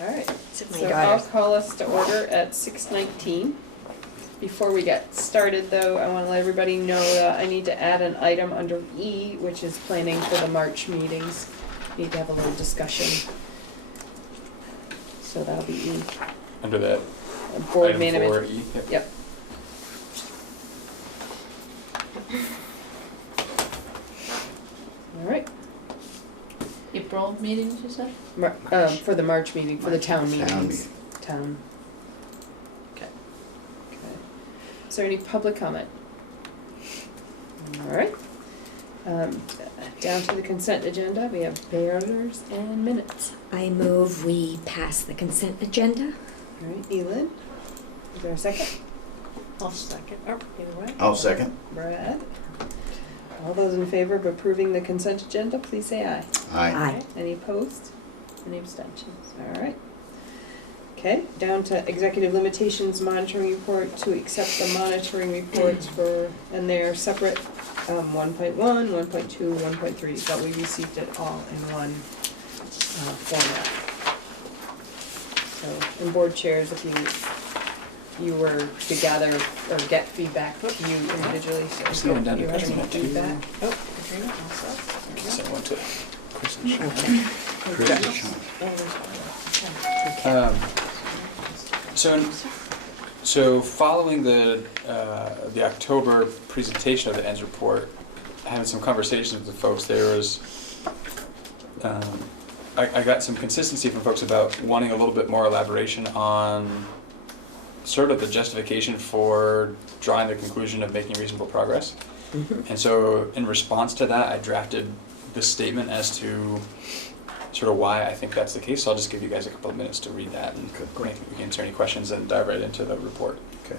All right, It's my so I'll daughter's. call us to order at 6:19. Before we get started though, I want to let everybody know that I need to add an item under E, which is planning for the March meetings. Need to have a little discussion. So that'll be E. Under that Board item management. 4E. Yep. All right, April meetings, you said? for the March meeting, for the town Town meetings. Town. Okay. Okay. Is there any public comment? All right. Down to the consent agenda, we have bearers and minutes. I move we pass the consent agenda. All right, Elin, is there a second? I'll second. Either way. I'll second. Brad. All those in favor of approving the consent agenda, please say aye. Aye. Any opposed? Any abstentions? All right. Okay, down to executive limitations monitoring report, to accept the monitoring reports for, and they're separate, 1.1, 1.2, 1.3, but we received it all in one format. So, and board chairs, if you were to gather or get feedback, you individually, so Just if you going down to have any document two. feedback. Oh, Katrina, also. I guess I went to Chris and Sean. Chris and Sean. So following the October presentation of the ENDS report, having some conversations with the folks, there was, I got some consistency from folks about wanting a little bit more elaboration on sort of the justification for drawing the conclusion of making reasonable progress. And so in response to that, I drafted this statement as to sort of why I think that's the case. So I'll just give you guys a couple of minutes to read that, and we can answer any questions and dive right into the report. Okay.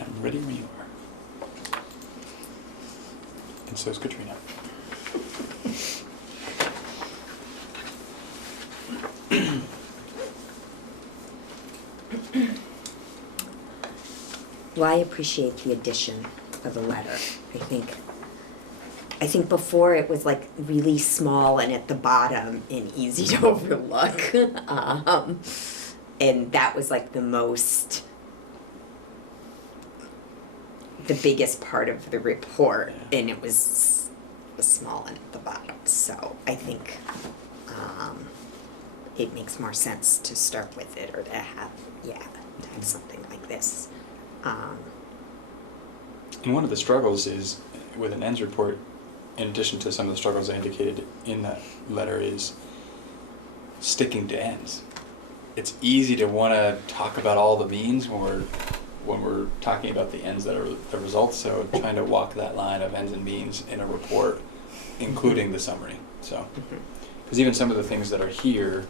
I'm ready when you are. And so is Katrina. Well, I appreciate the addition of the letter. I think before it was like really small and at the bottom and easy to overlook. And that was like the biggest part of the report, and it was small and at the bottom. So I think it makes more sense to start with it, or to have something like this. And one of the struggles is, with an ENDS report, in addition to some of the struggles I indicated in that letter, is sticking to ends. It's easy to want to talk about all the means when we're talking about the ends that are the results. So trying to walk that line of ends and means in a report, including the summary. So, because even some of the things that are here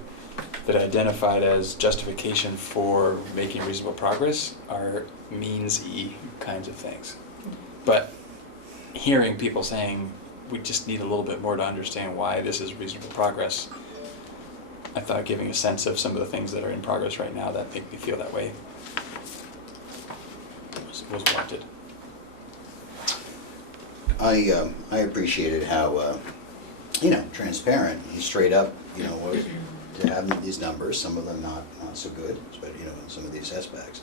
that I identified as justification for making reasonable progress are means-y kinds of things. But hearing people saying we just need a little bit more to understand why this is reasonable progress, I thought giving a sense of some of the things that are in progress right now that make me feel that way was wanted. I appreciated how, transparent and straight up, was to have these numbers, some of them not so good, but, in some of these aspects.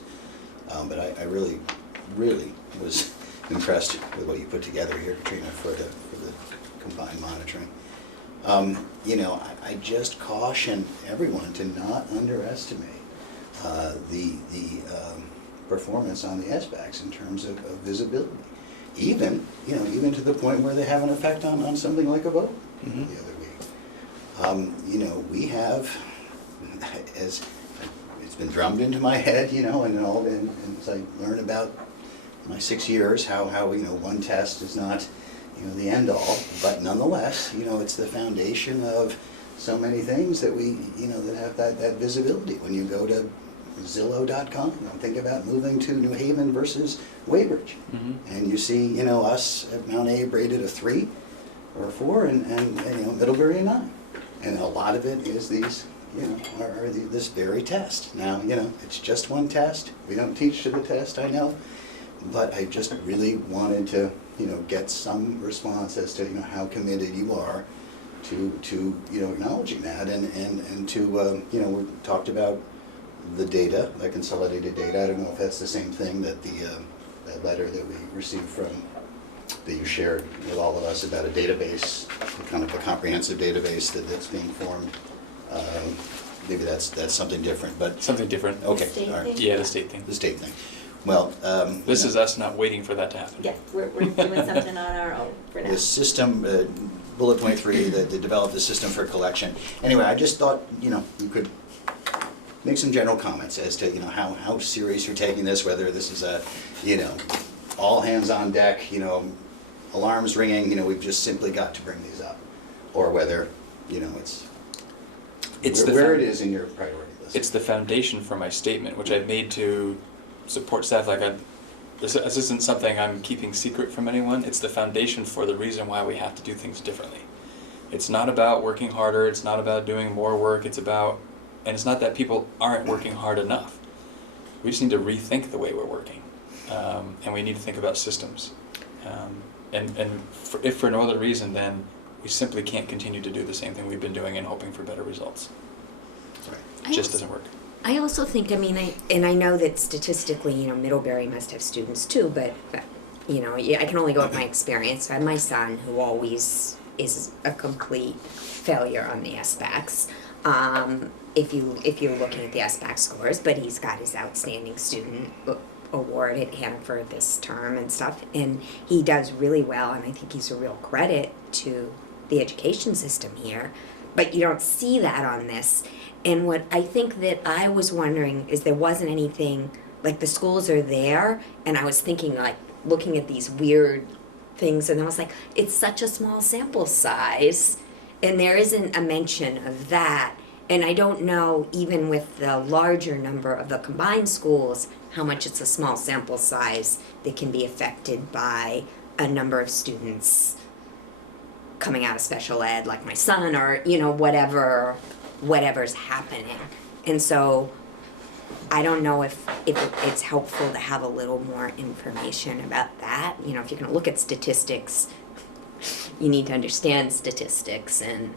But I really, really was impressed with what you put together here, Katrina, for the combined monitoring. I just caution everyone to not underestimate the performance on the SBACs in terms of visibility. Even to the point where they have an effect on something like a vote the other week. We have, as it's been drummed into my head, and as I learn about my 6 years, how one test is not the end all, but nonetheless, it's the foundation of so many things that we, that have that visibility. When you go to Zillow.com and think about moving to New Haven versus Weybridge, and you see, us at Mount Abe rated a 3 or a 4, and Middlebury a 9, and a lot of it is these, this very test. Now, it's just one test. We don't teach to the test, I know, but I just really wanted to get some response as to how committed you are to acknowledging that, and to we talked about the data, the consolidated data. I don't know if that's the same thing that that letter that we received that you shared with all of us about a database, kind of a comprehensive database that's being formed. Maybe that's something different, but Something different. okay, The state all right. thing? Yeah, the state thing. The state thing. Well, This is us not waiting for that to happen. Yeah, we're doing something on our own for now. the system, bullet point 3, that they developed the system for collection. Anyway, I just thought, you could make some general comments as to, how serious you're taking this, whether this is a, all hands on deck, alarms ringing, we've just simply got to bring these up. Or whether, it's where it is in your priority list. It's the foundation for my statement, which I've made to support staff. This isn't something I'm keeping secret from anyone. It's the foundation for the reason why we have to do things differently. It's not about working harder. It's not about doing more work. It's not that people aren't working hard enough. We just need to rethink the way we're working, and we need to think about systems. If for no other reason, then we simply can't continue to do the same thing we've been doing and hoping for better results. It just doesn't work. I also think, I know that statistically, Middlebury must have students too, but I can only go with my experience. I have my son who always is a complete failure on the SBACs. If you're looking at the SBAC scores, but he's got his outstanding student award at Hannaford this term and stuff, and he does really well, and I think he's a real credit to the education system here, but you don't see that on this. And what I think that I was wondering is there wasn't anything, like the schools are there, and I was thinking like, looking at these weird things, and I was like, it's such a small sample size, and there isn't a mention of that. And I don't know, even with the larger number of the combined schools, how much it's a small sample size that can be affected by a number of students coming out of special ed, like my son, or, whatever's happening. And so I don't know if it's helpful to have a little more information about that. If you're going to look at statistics, you need to understand statistics, and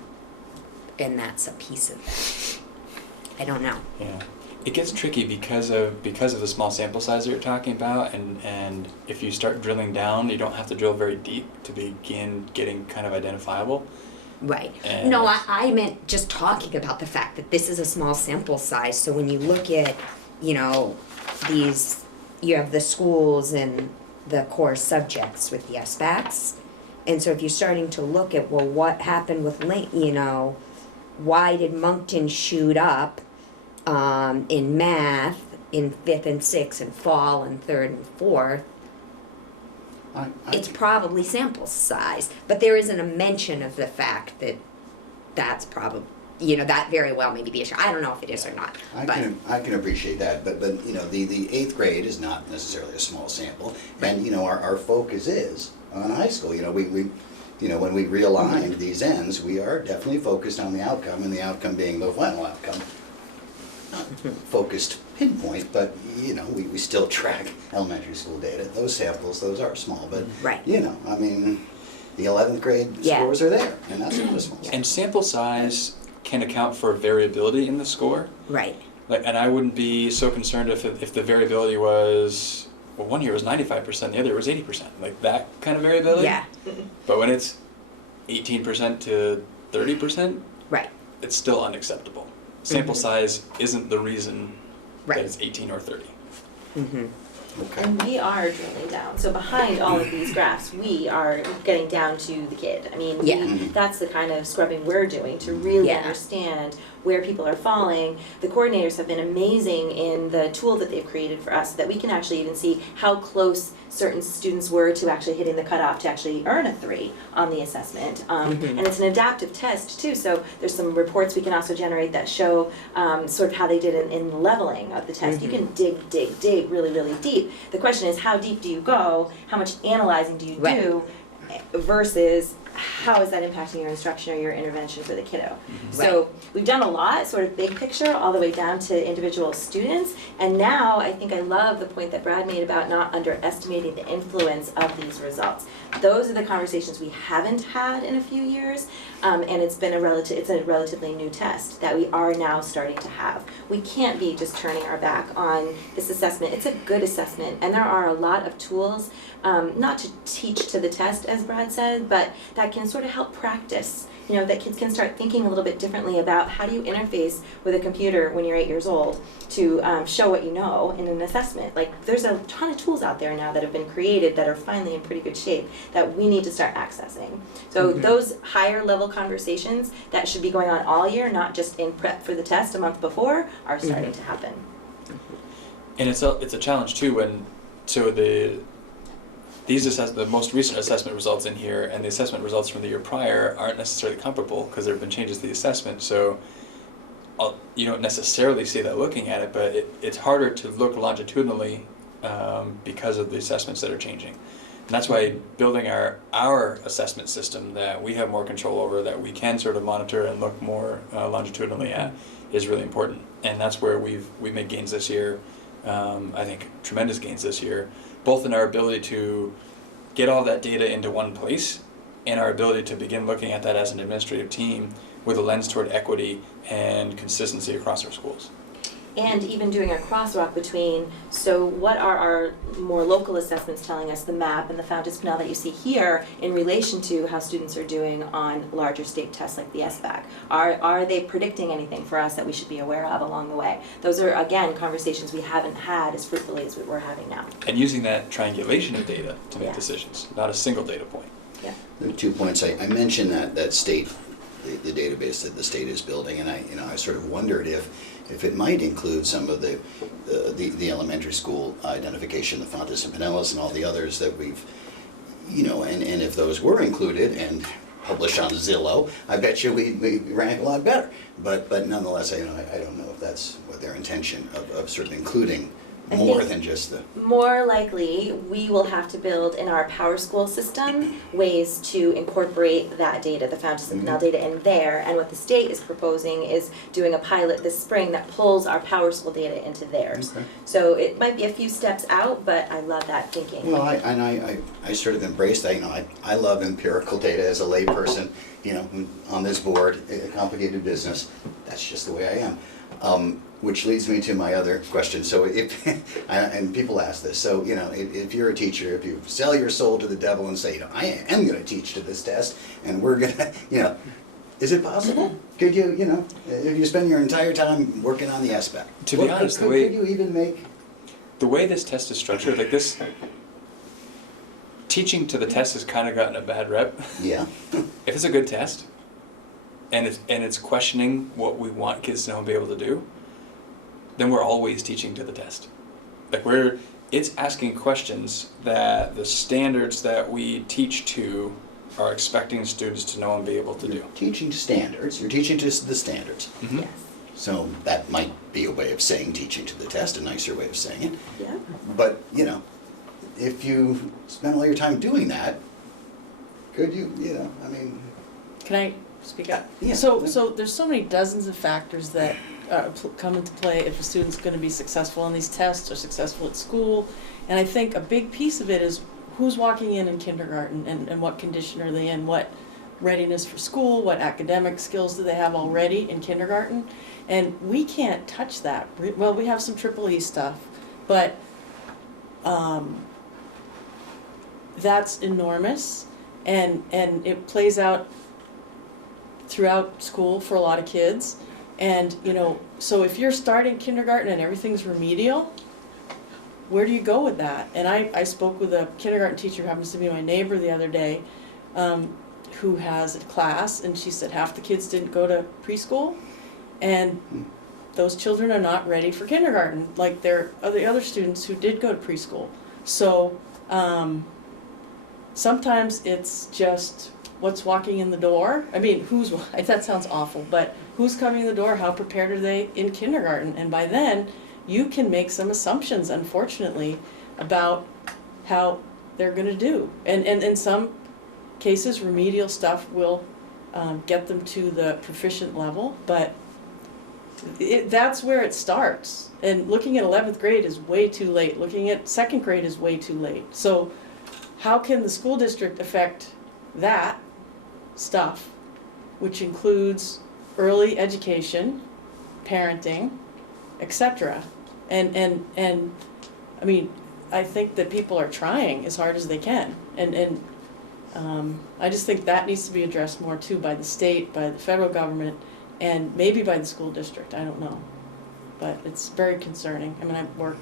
that's a piece of that. I don't know. Yeah, it gets tricky because of the small sample size that you're talking about, and if you start drilling down, you don't have to drill very deep to begin getting kind of identifiable. Right. And No, I meant just talking about the fact that this is a small sample size. So when you look at, these, you have the schools and the core subjects with the SBACs. And so if you're starting to look at, well, what happened with why did Moncton shoot up in math in 5th and 6th and fall in 3rd and 4th? It's probably sample size, but there isn't a mention of the fact that that's probably, you know, that very well may be the issue. I don't know if it is or not. I can appreciate that, but you know, the 8th grade is not necessarily a small sample, and you know, our focus is on high school. You know, we you know, when we realigned these ends, we are definitely focused on the outcome, and the outcome being the final outcome. Not focused pinpoint, but you know, we still track elementary school data. Those samples, those are small, but Right. you know, I mean, the 11th grade scores are there, and that's not a small sample. And sample size can account for variability in the score. Right. Like, and I wouldn't be so concerned if the variability was, well, one year was 95%, the other year was 80%, like that kind of variability. Yeah. But when it's 18% to 30%, Right. it's still unacceptable. Sample size isn't the reason Right. that it's 18 or 30. Mm-hmm. Okay. And we are drilling down. So behind all of these graphs, we are getting down to the kid. I mean, Yeah. that's the kind of scrubbing we're doing to really Yeah. understand where people are falling. The coordinators have been amazing in the tool that they've created for us so that we can actually even see how close certain students were to actually hitting the cutoff to actually earn a 3 on the assessment. And it's an adaptive test too, so there's some reports we can also generate that show sort of how they did in leveling of the test. You can dig really, really deep. The question is, how deep do you go? How much analyzing do you do? Versus how is that impacting your instruction or your intervention for the kiddo? So we've done a lot, sort of big picture, all the way down to individual students. And now I think I love the point that Brad made about not underestimating the influence of these results. Those are the conversations we haven't had in a few years, and it's a relatively new test that we are now starting to have. We can't be just turning our back on this assessment. It's a good assessment, and there are a lot of tools, not to teach to the test, as Brad said, but that can sort of help practice. You know, that kids can start thinking a little bit differently about how do you interface with a computer when you're 8 years old to show what you know in an assessment. Like, there's a ton of tools out there now that have been created that are finally in pretty good shape that we need to start accessing. So those higher level conversations that should be going on all year, not just in prep for the test a month before, are starting to happen. And it's a challenge too when, so the most recent assessment results in here and the assessment results from the year prior aren't necessarily comparable because there have been changes to the assessment. So you don't necessarily see that looking at it, but it's harder to look longitudinally because of the assessments that are changing. And that's why building our assessment system that we have more control over, that we can sort of monitor and look more longitudinally at, is really important. And that's where we've made gains this year. I think tremendous gains this year, both in our ability to get all that data into one place and our ability to begin looking at that as an administrative team with a lens toward equity and consistency across our schools. And even doing a crosswalk between, so what are our more local assessments telling us, the MAP and the Fountas Pinnell that you see here, in relation to how students are doing on larger state tests like the SBAC? Are they predicting anything for us that we should be aware of along the way? Those are, again, conversations we haven't had as fruitfully as we're having now. And using that triangulation of data to make Yeah. decisions, not a single data point. Yeah. There are 2 points. I mentioned that state, the database that the state is building, and I sort of wondered if it might include some of the elementary school identification, the Fountas and Pinellas and all the others that we've, you know, and if those were included and published on Zillow, I bet you we rank a lot better. But nonetheless, I don't know if that's what their intention of sort of including I more think than just the. More likely, we will have to build in our Power School system ways to incorporate that data, the Fountas and Pinnell data in there. And what the state is proposing is doing a pilot this spring that pulls our Power School data into theirs. Okay. So it might be a few steps out, but I love that thinking. Well, I sort of embrace that. You know, I love empirical data as a layperson. You know, on this board, a complicated business. That's just the way I am. Which leads me to my other question. So if, and people ask this, so, you know, if you're a teacher, if you sell your soul to the devil and say, you know, I am going to teach to this test, and we're going to, you know, is it possible? Could you, you know, if you spend your entire time working on the SBAC? To be honest, could you even make? The way this test is structured, like this, teaching to the test has kind of gotten a bad rep. Yeah. If it's a good test, and it's questioning what we want kids to know and be able to do, then we're always teaching to the test. Like it's asking questions that the standards that we teach to are expecting students to know and be able to do. You're teaching standards, you're teaching to the standards. Mhm. Yes. So that might be a way of saying teaching to the test, a nicer way of saying it. Yeah. But, you know, if you spend all your time doing that, could you, I mean, Can I speak up? Yeah. So there's so many dozens of factors that come into play if a student's gonna be successful on these tests or successful at school. And I think a big piece of it is who's walking in kindergarten and what condition are they in, what readiness for school, what academic skills do they have already in kindergarten. And we can't touch that. Well, we have some EEE stuff, but that's enormous, and it plays out throughout school for a lot of kids. And, so if you're starting kindergarten and everything's remedial, where do you go with that? And I spoke with a kindergarten teacher who happens to be my neighbor the other day, who has a class, and she said half the kids didn't go to preschool, and those children are not ready for kindergarten, like the other students who did go to preschool. So, sometimes it's just what's walking in the door. I mean, that sounds awful, but who's coming in the door, how prepared are they in kindergarten? And by then, you can make some assumptions, unfortunately, about how they're gonna do. And in some cases, remedial stuff will get them to the proficient level, but that's where it starts. And looking at 11th grade is way too late. Looking at 2nd grade is way too late. So how can the school district affect that stuff, which includes early education, parenting, etc.? And I mean, I think that people are trying as hard as they can, and I just think that needs to be addressed more too by the state, by the federal government, and maybe by the school district. I don't know, but it's very concerning. I mean, I work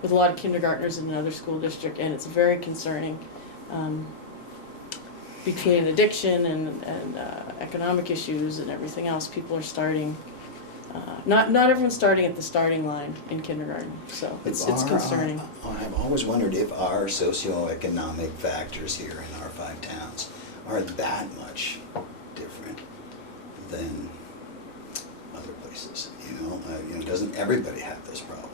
with a lot of kindergartners in another school district, and it's very concerning. Between addiction and economic issues and everything else, people are starting. Not everyone's starting at the starting line in kindergarten, so it's concerning. I've always wondered if our socioeconomic factors here in our 5 towns are that much different than other places. Doesn't everybody have this problem?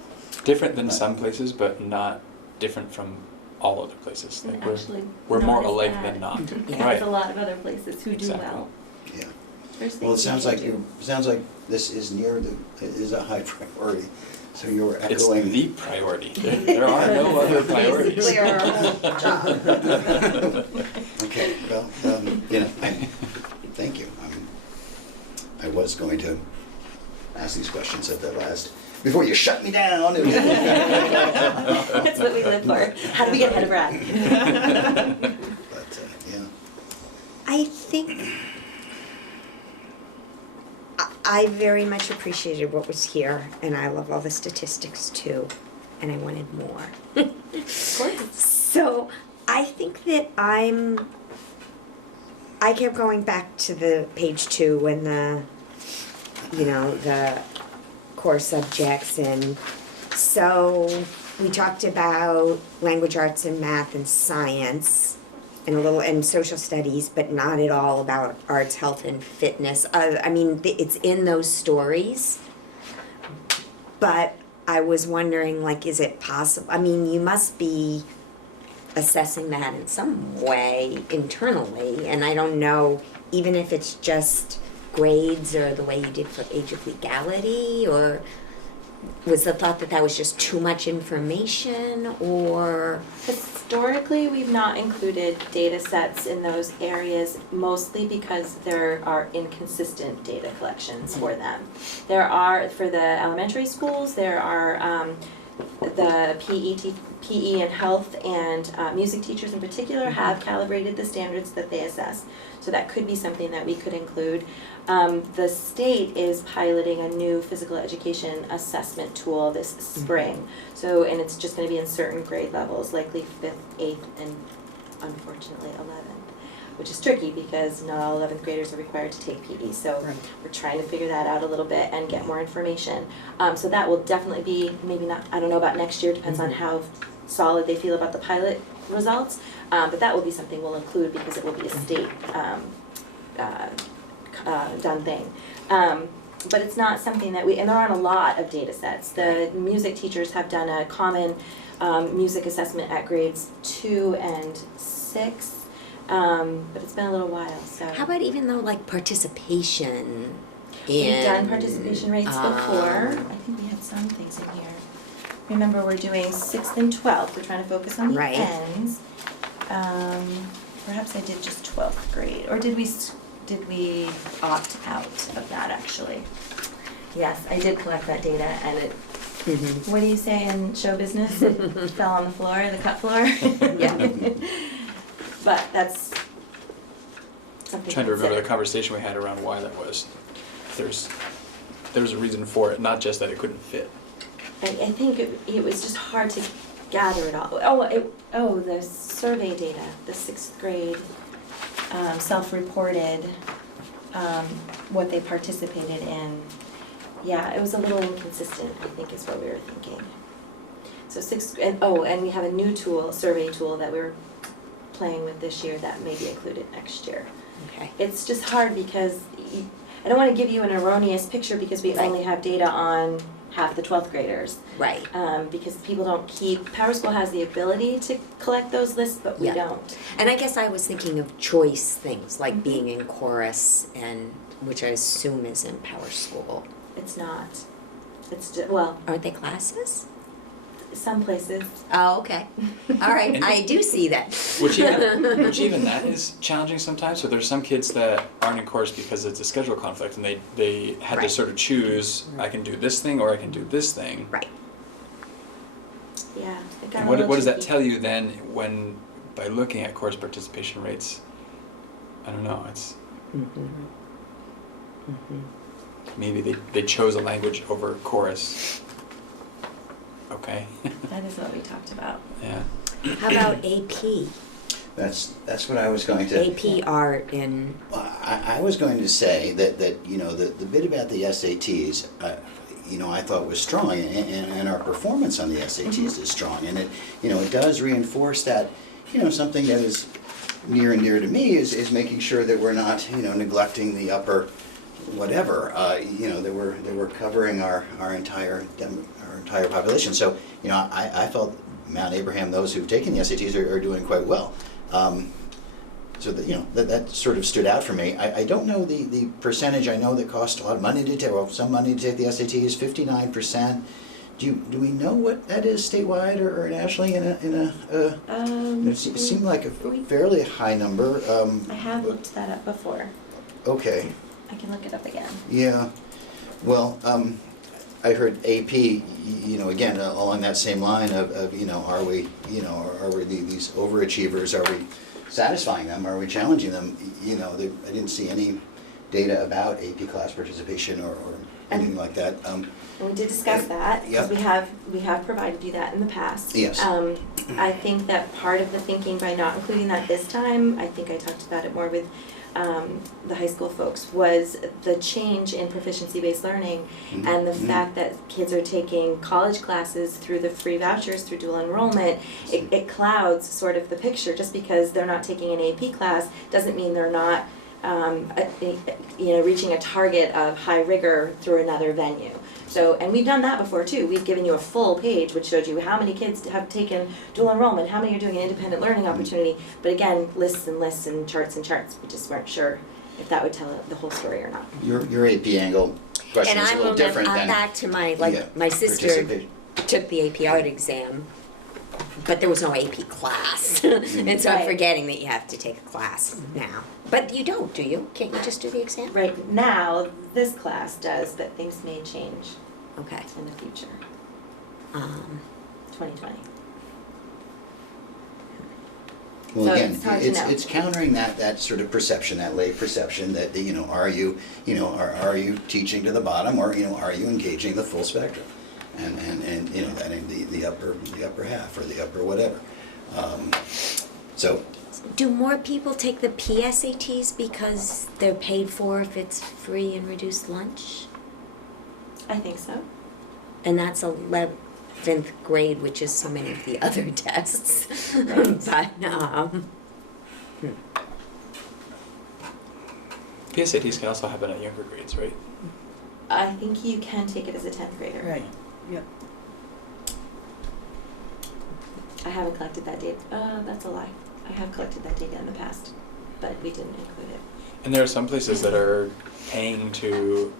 Different than some places, but not different from all other places. Like Actually, we're not more as alike bad. than not. Yeah. Right. There's a lot of other places who do Exactly. well. Yeah. There's Well, it things sounds like this is is a high priority. So you're It's echoing. the priority. There are no other priorities. Basically our whole job. Okay, well, thank you. I was going to ask these questions at the last, before you shut me down. That's what we live for. How do we get ahead of Brad? But, yeah. I think I very much appreciated what was here, and I love all the statistics too, and I wanted more. Of course. So I think that I kept going back to the page 2 and the core subjects, and so we talked about language arts and math and science and a little and social studies, but not at all about arts, health, and fitness. It's in those stories, but I was wondering, is it possible? I mean, you must be assessing that in some way internally, and I don't know, even if it's just grades or the way you did for age of legality, or was the thought that was just too much information, or? Historically, we've not included data sets in those areas, mostly because there are inconsistent data collections for them. There are, for the elementary schools, there are the PE and health and music teachers in particular have calibrated the standards that they assess. So that could be something that we could include. The state is piloting a new physical education assessment tool this spring. So, and it's just going to be in certain grade levels, likely 5th, 8th, and unfortunately 11th. which is tricky because not all 11th graders are required to take PE. So Right. we're trying to figure that out a little bit and get more information. So that will definitely be, maybe not, I don't know about next year, depends on how solid they feel about the pilot results. But that will be something we'll include because it will be a state done thing. But it's not something that and there aren't a lot of data sets. The music teachers have done a common music assessment at grades 2 and 6, but it's been a little while, so. How about even though like participation We've done in, participation rates before. I think we had some things in here. Remember, we're doing 6th and 12th. We're trying to focus on the Right. ends. Perhaps I did just 12th grade, or did we opt out of that actually? Yes, I did collect that data, and it. Mhm. What do you say in show business? It fell on the floor, the cut floor. Yeah. But that's something. Trying to remember the consider. conversation we had around why that was. There's a reason for it, not just that it couldn't fit. I think it was just hard to gather it all. The survey data, the 6th grade self-reported what they participated in. Yeah, it was a little inconsistent, I think is what we were thinking. So 6th, and we have a new tool, survey tool that we're playing with this year that may be included next year. Okay. It's just hard because I don't want to give you an erroneous picture because we Right. only have data on half the 12th graders. Right. Because people don't keep, Power School has the ability to collect those lists, but we Yeah. don't. And I guess I was thinking of choice things like being in chorus, and which I assume is in Power School. It's not. It's just, well, Aren't they classes? some places. Oh, okay. All right. And- I do see that. Which even that is challenging sometimes. So there's some kids that aren't in course because it's a schedule conflict, and they had to Right. sort of choose, I can do this thing or I can do this thing. Right. Yeah. It got And a little what does that tricky. tell you then when, by looking at course participation rates, I don't know, it's Mm-hmm. Mm-hmm. maybe they chose a language over chorus. Okay. That is what we talked about. Yeah. How about AP? That's what I was going to. AP art in. I was going to say that the bit about the SATs, I thought was strong, and our performance on the SATs is strong, and it does reinforce that, something that is near and dear to me is making sure that we're not, neglecting the upper whatever, that we're covering our entire population. So, I felt Mount Abraham, those who've taken the SATs are doing quite well. So that sort of stood out for me. I don't know the percentage. I know that cost a lot of money to take. Well, some money to take the SATs, 59%. Do we know what that is statewide or nationally? It seemed like a fairly high number. I have looked that up before. Okay. I can look it up again. Yeah. Well, I heard AP, again, along that same line of are we these overachievers, are we satisfying them, are we challenging them? I didn't see any data about AP class participation or anything like that. And we did discuss that, because Yep. we have provided you that in the past. Yes. I think that part of the thinking by not including that this time, I think I talked about it more with the high school folks, was the change in proficiency-based learning Mhm. and the Mhm. fact that kids are taking college classes through the free vouchers, through dual enrollment. It clouds sort of the picture. Just because they're not taking an AP class doesn't mean they're not reaching a target of high rigor through another venue. So, and we've done that before too. We've given you a full page which showed you how many kids have taken dual enrollment, how many are doing an independent learning opportunity. But again, lists and charts and charts. We just weren't sure if that would tell the whole story or not. Your AP angle question And is a little different I'm than back to my yeah, my sister participation. took the AP art exam, but there was no AP class, and so I'm Right. forgetting that you have to take a class now. But you don't, do you? Can't you just do the exam? Right now, this class does, but things may change Okay. in the future. 2020. Well, So again, it's hard to know. it's countering that sort of perception, that lay perception that are you teaching to the bottom, or are you engaging the full spectrum, and that in the upper half or the upper whatever. So Do more people take the PSATs because they're paid for if it's free and reduced lunch? I think so. And that's 11th grade, which is so many of the other tests. But, PSATs can also happen at younger grades, right? I think you can take it as a 10th grader. Right, yep. I haven't collected that data. That's a lie. I have collected that data in the past, but we didn't include it. And there are some places that are paying to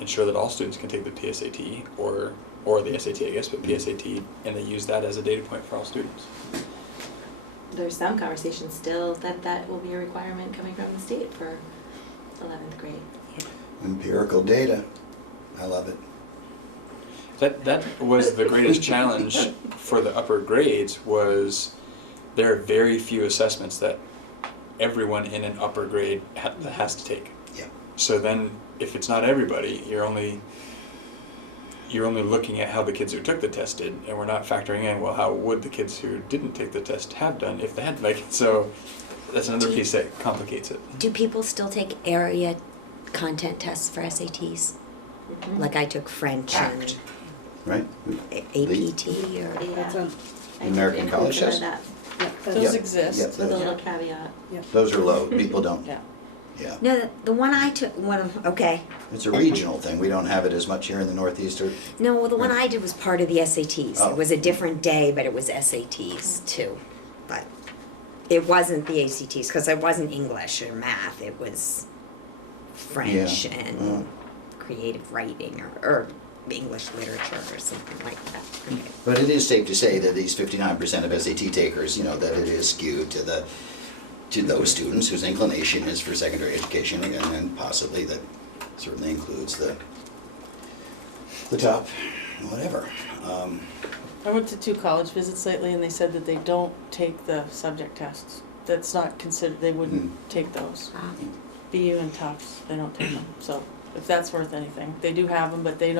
ensure that all students can take the PSAT or the SAT, I guess, but PSAT, and they use that as a data point for all students. There's some conversation still that will be a requirement coming from the state for 11th grade. Empirical data, I love it. That was the greatest challenge for the upper grades, was there are very few assessments that everyone in an upper grade has to take. Yeah. So then, if it's not everybody, you're only looking at how the kids who took the test did, and we're not factoring in, well, how would the kids who didn't take the test have done if they had to make it? So that's another piece that complicates it. do people still take area content tests for SATs? Like I took French ACT, right? and APT or... That's Yeah. on, I American did College include test? that yeah, Those that's, exist. Yep. with a Yeah. little caveat. Those are low, people don't, Yeah. yeah. No, the one I took, okay. It's a regional thing, we don't have it as much here in the Northeast or, No, well, the one I did was part of the SATs. Oh. It was a different day, but it was SATs too. But it wasn't the ACTs, because it wasn't English or math. It was French Yeah. and creative writing or English literature or something like that. Okay. but it is safe to say that these 59% of SAT takers, you know, that it is skewed to those students whose inclination is for secondary education, and then possibly that certainly includes the top, whatever. I went to 2 college visits lately and they said that they don't take the subject tests. That's not considered, they wouldn't take those. BU and Tufts, they don't take them. So if that's worth anything, they do have them, but they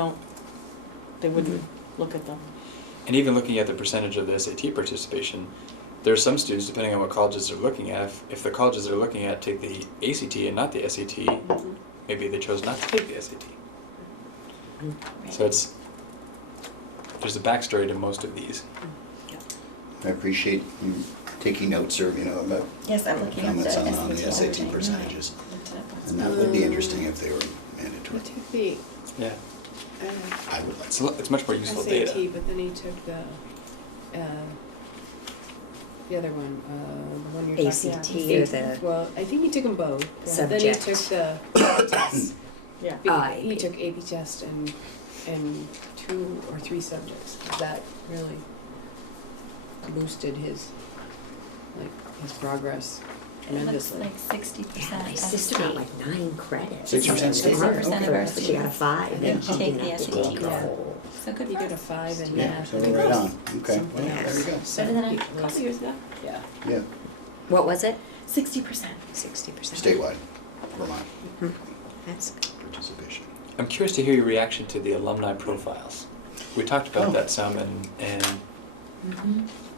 wouldn't look at them. And even looking at the percentage of the SAT participation, there are some students, depending on what colleges they're looking at, if the colleges they're looking at take the ACT and not the SAT, maybe they chose not to take the SAT. So there's a backstory to most of these. I appreciate you taking notes or, you know, about Yes, I'm looking at the comments on the SAT. SAT percentages. And that would be interesting if they were I mandatory. took the, Yeah. I would like It's much more useful SAT, data. but then he took the other one, the one you're talking about. ACT or the Well, I think he took them both. Then he subject. took the tests. Yeah. He took AP test and 2 or 3 subjects. That really boosted his progress It looks tremendously. like 60% Yeah, my of sister got state. like 9 credits. 60% state? 60% of our She got a students 5, and then she take didn't the have to SAT. take the Yeah. whole. So good He for got a us. 5 and Yeah, so we're right on. Okay, Something well, there we go. Better than a He couple was- years ago. Yeah. Yeah, What was it? 60%. 60%. statewide, Vermont That's good. participation. I'm curious to hear your reaction to the alumni profiles. We talked about Oh. that some, and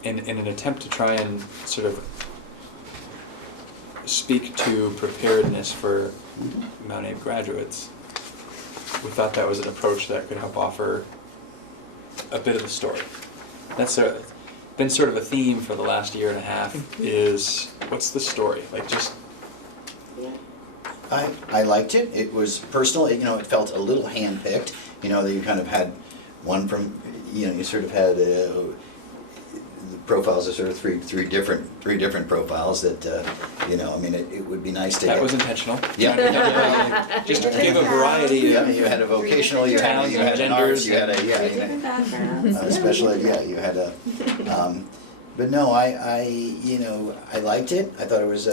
in an attempt to try and sort of speak to preparedness for Mount Abe graduates, we thought that was an approach that could help offer a bit of the story. That's been sort of a theme for the last year and a half, is what's the story? Like, just I liked it. It was personal. You know, it felt a little hand-picked. You know, that you kind of had one from, you know, you sort of had the profiles are sort of three different profiles that, you know, I mean, it would be nice to that get. was intentional. Yeah. Just to give a variety Yeah, of you had a vocational, you had Towns you and had an arts, genders you had a, Very yeah, different backgrounds. special ed, yeah, you had a, but no, you know, I liked it. I thought it was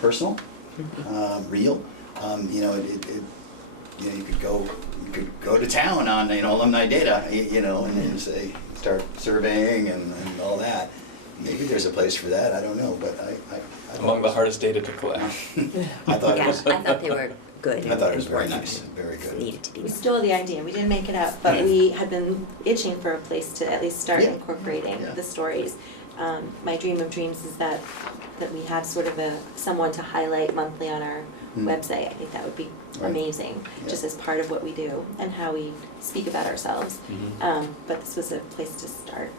personal, real. You know, you know, you could go to town on, you know, alumni data, you know, and then say, start surveying and all that. Maybe there's a place for that, I don't know, but I thought among it the was- hardest data to collect. I thought it Yeah, was, I thought they were good. I thought it was very important nice, and very good. Needed to be We done. stole the idea, we didn't make it up, but Yeah. we had been itching for a place to at least start Yeah. incorporating Yeah. the stories. my dream of dreams is that we have sort of someone to highlight monthly on our website. I think that would be Right. amazing, Yeah. just as part of what we do and how we speak about ourselves. Mhm. But this was a place to start.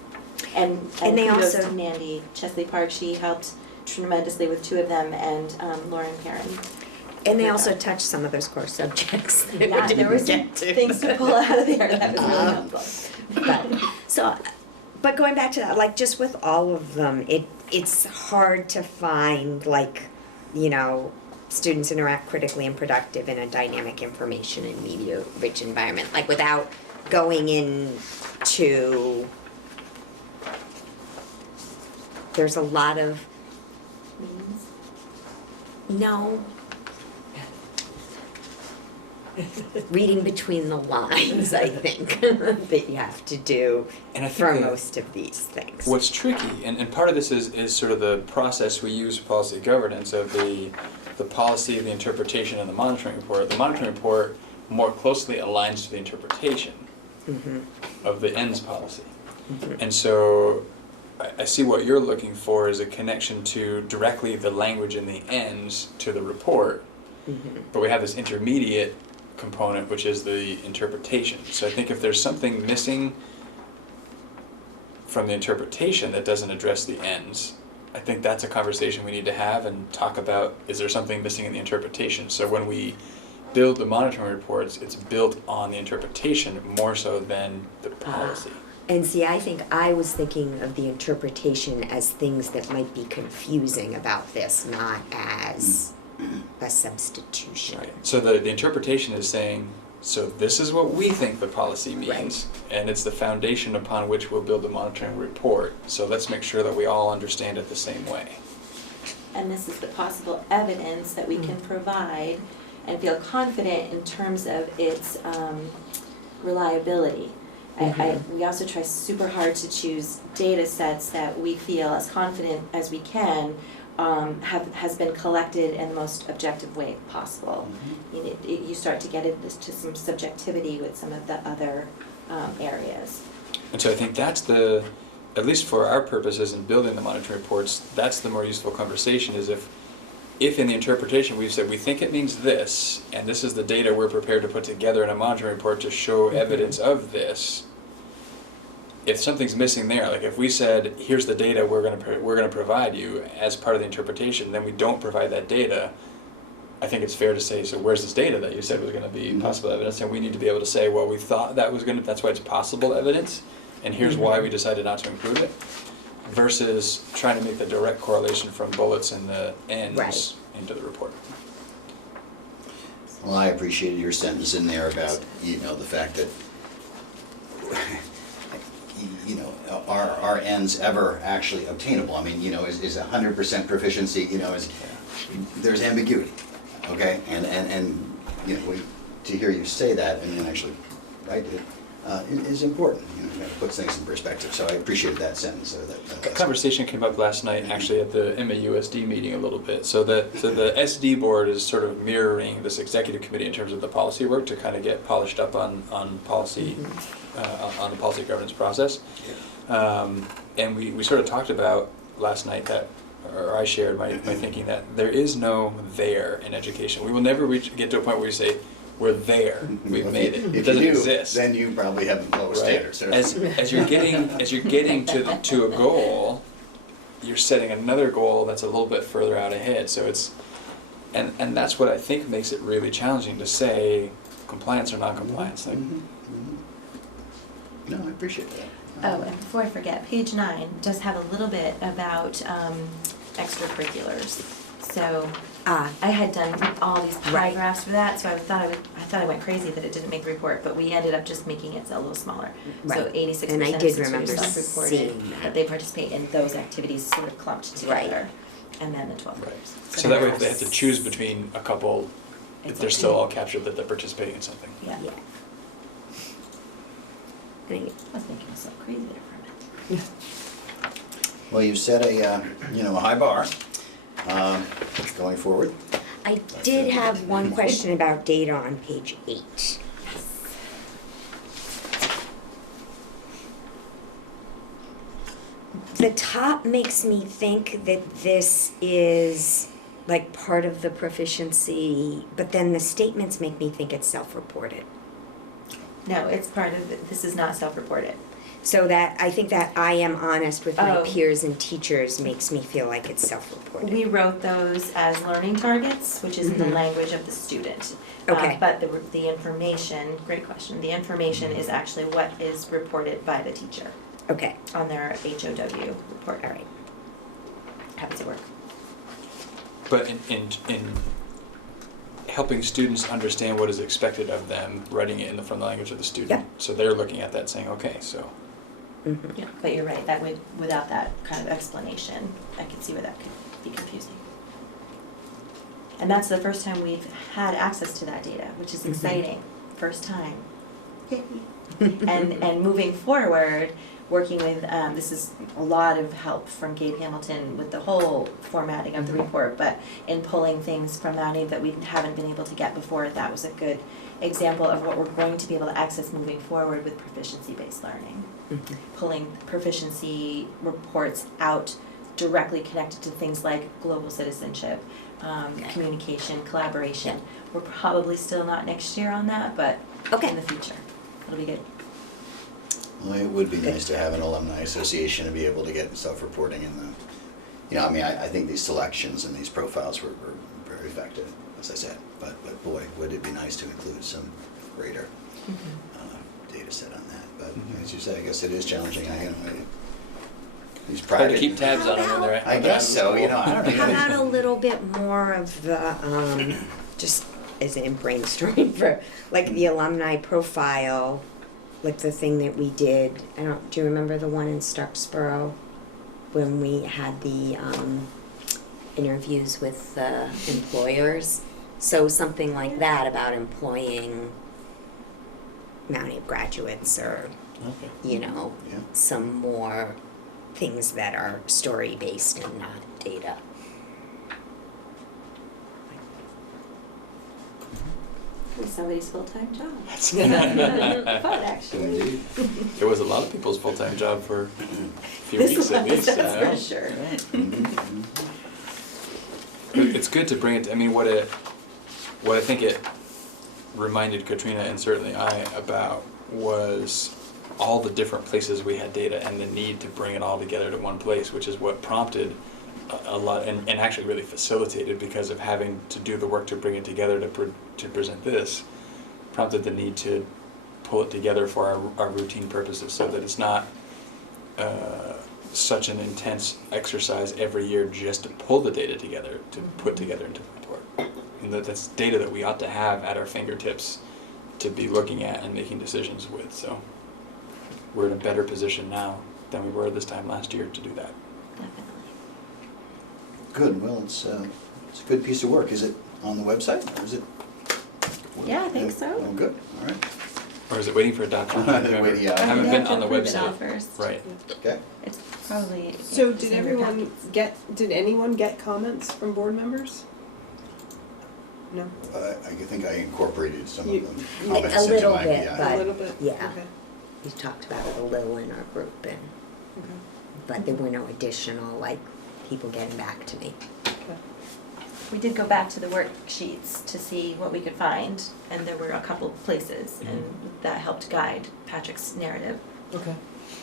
And they kudos also- to Mandy Chesley Park. She helped tremendously with two of them, and Lauren Perrin. And they also touched some of those core subjects that we Yeah, there were didn't some get to. things to pull out of there that was really helpful. But going back to that, like just with all of them, it's hard to find like, you know, students interact critically and productive in a dynamic information and media rich environment, like without going into, there's a lot of, Means. no. Reading between the lines, I think, that you have to do And I think for that most of these things. what's tricky, and part of this is sort of the process we use for policy governance of the policy, the interpretation, and the monitoring report. The monitoring report more closely aligns to the interpretation Mhm. of the ends policy. Mhm. And so I see what you're looking for is a connection to directly the language in the ends to the report, Mhm. but we have this intermediate component, which is the interpretation. So I think if there's something missing from the interpretation that doesn't address the ends, I think that's a conversation we need to have and talk about, is there something missing in the interpretation? So when we build the monitoring reports, it's built on the interpretation more so than the policy. And see, I think I was thinking of the interpretation as things that might be confusing about this, not as a substitution. Right. So the interpretation is saying, so this is what we think the policy means, Right. and it's the foundation upon which we'll build the monitoring report. So let's make sure that we all understand it the same way. And this is the possible evidence that we can provide and feel confident in terms of its reliability. We also try super hard to choose data sets that we feel as confident as we can has been collected in the most objective way possible. You start to get into some subjectivity with some of the other areas. And so I think that's at least for our purposes in building the monitoring reports, that's the more useful conversation, is if in the interpretation we've said we think it means this, and this is the data we're prepared to put together in a monitoring report to show evidence of this, if something's missing there, like if we said, here's the data we're gonna provide you as part of the interpretation, then we don't provide that data, I think it's fair to say, so where's this data that you said was gonna be possible evidence? And we need to be able to say, well, we thought that was that's why it's possible evidence, and here's why we decided not to include it, versus trying to make the direct correlation from bullets in the ends Right. into the report. Well, I appreciated your sentence in there about, the fact that, are ends ever actually obtainable? I mean, is 100% proficiency, there's ambiguity, okay? And to hear you say that and then actually write it is important, it puts things in perspective. So I appreciated that sentence. A conversation came up last night actually at the MAUSD meeting a little bit. So the SD board is sort of mirroring this executive committee in terms of the policy work to kind of get polished up on policy, on the policy governance process. And we sort of talked about last night that, or I shared my thinking that there is no there in education. We will never get to a point where we say, we're there, we've made it. It doesn't exist. Then you probably have the lowest standards. As you're getting to a goal, you're setting another goal that's a little bit further out ahead. So it's, and that's what I think makes it really challenging to say compliance or non-compliance. Like, No, I appreciate that. Oh, and before I forget, page 9 does have a little bit about extracurriculars. So I had done all these paragraphs for that, so I thought I went crazy that it didn't make the report, but we ended up just making it a little smaller. So Right. 86% And I of did students remember self-reported seeing that. that they participate in those activities sort of clumped together, and then the 12th graders. so that way if they have to choose between a couple, if they're still all captured that they're participating in something. Yeah. Yeah. I think I was making myself crazy there for a minute. Well, you set a high bar going forward. I did have one question about data on page 8. the top makes me think that this is like part of the proficiency, but then the statements make me think it's self-reported. No, it's part of it. This is not self-reported. So that, I think that I am honest with my Oh. peers and teachers makes me feel like it's self-reported. We wrote those as learning targets, which is in the Mhm. language of the student. Okay. But the information, great question, the information is actually what is reported by the teacher Okay, on their HOW report. all right. How does it work? But in helping students understand what is expected of them, writing it in the from the language of the student. Yeah. So they're looking at that saying, okay, so Mhm. Yeah, but you're right, that would, without that kind of explanation, I can see where that could be confusing. And that's the first time we've had access to that data, which is Mhm. exciting, first time. Yay. And moving forward, working with, this is a lot of help from Gabe Hamilton with the whole formatting of the report, but in pulling things from Mountie that we haven't been able to get before, that was a good example of what we're going to be able to access moving forward with proficiency-based learning. Mhm. Pulling proficiency reports out directly connected to things like global citizenship, communication, collaboration. We're probably still not next year on that, but Okay. in the future, it'll be good. Well, it would be nice to have an alumni association and be able to get self-reporting in the, you know, I mean, I think these selections and these profiles were very effective, as I said. But boy, would it be nice to include some greater data set on that. But as you say, I guess it is challenging. These hard private. to keep tabs on them when they're. I guess so, you know, I don't know. How about a little bit more of the, just as in brainstorming for, like the alumni profile, like the thing that we did, do you remember the one in Starksboro? When we had the, interviews with the employers? So something like that about employing Mountie graduates or, Okay. you know, Yeah. some more things that are story-based and not data. It was somebody's full-time job. That's Fun, actually. Indeed. It was a lot of people's full-time job for a few This weeks at was, least. that's I know. for sure. Mhm. It's good to bring it. I mean, what I think it reminded Katrina and certainly I about was all the different places we had data and the need to bring it all together to one place, which is what prompted a lot and actually really facilitated, because of having to do the work to bring it together to present this, prompted the need to pull it together for our routine purposes, so that it's not such an intense exercise every year just to pull the data together, to put together into the report. And that's data that we ought to have at our fingertips to be looking at and making decisions with. So we're in a better position now than we were this time last year to do that. Definitely. Good, well, it's a good piece of work. Is it on the website, or is it? Yeah, I think so. Oh, good, all right, Or is it waiting for adoption? I can't remember. Yeah. I haven't You been have to on the approve it all website. first. Right. okay. It's probably. So it's did in your everyone packets. did anyone get comments from board members? No? I think I incorporated some You- of them. A comments into little my- bit, yeah. but- A little bit? yeah. Okay. We talked about it a little in our group, and Okay. but there were no additional, like, people getting back to me. Okay. We did go back to the worksheets to see what we could find, and there were a couple places, and that helped guide Patrick's narrative. Okay.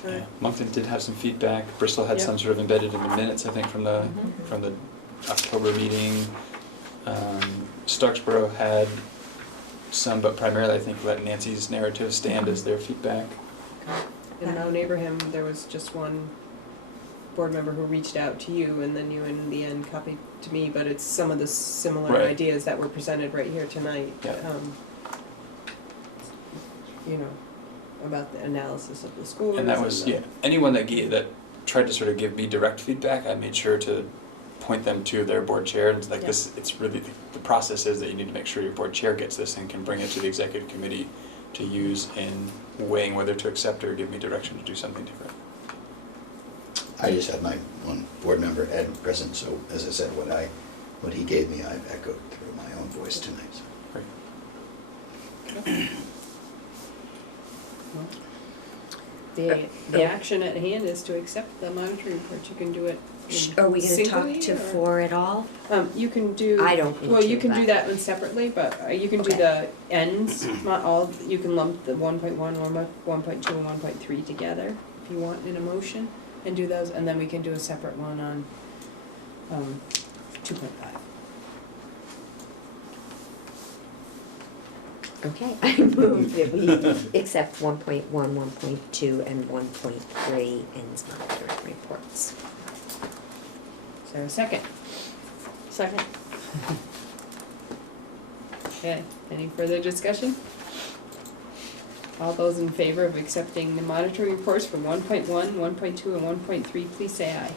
All Yeah. right. Moncton did have some feedback. Bristol had Yep. some sort of embedded in the minutes, I think, from the October meeting. Starksboro had some, but primarily I think let Nancy's narrative stand as their feedback. In Mount Abraham, there was just one board member who reached out to you, and then you in the end copied to me, but it's some of the similar Right. ideas that were presented right here tonight. Yeah. You know, about the analysis of the schools. And that was, yeah, anyone that tried to sort of give me direct feedback, I made sure to point them to their board chair, and it's like Yeah. this, it's really, the process is that you need to make sure your board chair gets this and can bring it to the executive committee to use in weighing whether to accept or give me direction to do something different. I just had my one board member, Ed, present, so as I said, what he gave me, I've echoed through my own voice tonight. So. Great. the action at hand is to accept the monitoring report. You can do it Are we gonna talk singly, to or- 4 at all? You can do. I don't need Well, you to, can do but- that one separately, but you can do Okay. the ends, not all, you can lump the 1.1, 1.2, and 1.3 together if you want in a motion, and do those, and then we can do a separate one on 2.5. Okay, I move that we accept 1.1, 1.2, and 1.3 ends monitoring reports. Is there a second? Second. Okay, any further discussion? All those in favor of accepting the monitoring reports for 1.1, 1.2, and 1.3, please say aye.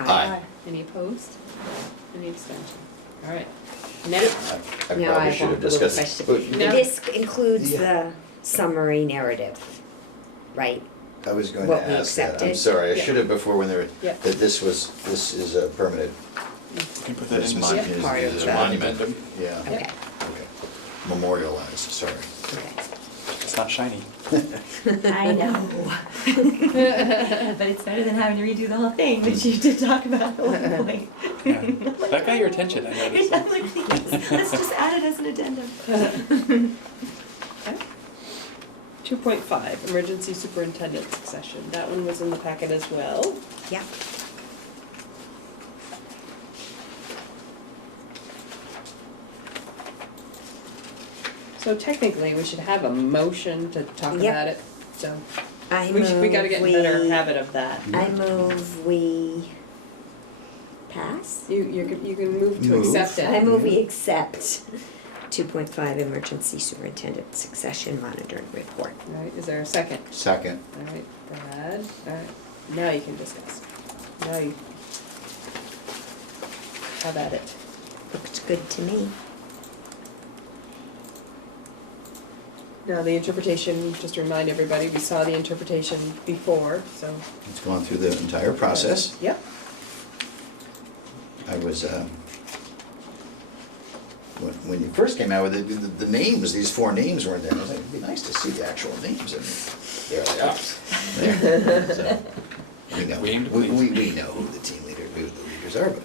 Aye. Any opposed? Any abstention? All right. Now, I Now probably I should have have a little discussed. question. No. This includes Yeah. the summary narrative, right? I was going What to we ask that, I'm accepted. sorry, I Yeah. should have before when there, Yeah. that this is a permanent, You can put that this in mon- as is part of is a the- monument, yeah, Yeah. Okay, okay. Memorialized, sorry. okay. It's not shiny. I know. But it's better than having to redo the whole thing, which you did talk about at one point. Yeah. That got your attention, I noticed. I'm like, please, let's just add it as an addendum. 2.5, emergency superintendent succession. That one was in the packet as well. Yeah. So technically, we should have a motion to talk Yep. about it, so I we gotta get in better move habit of that. I move we pass? You can move to Move. accept it. I move we accept 2.5 emergency superintendent succession monitoring report. All right, is there a second? Second, All right, Brad, all right, now you can discuss. Now you have at it. Looked good to me. Now, the interpretation, just to remind everybody, we saw the interpretation before, so. it's gone through the entire process. Yep. I was, when you first came out with it, the names, these 4 names weren't there. I was like, it'd be nice to see the actual names, and there they are. There. So, we know, We aim to we please. know who the team leader, who the leaders are, but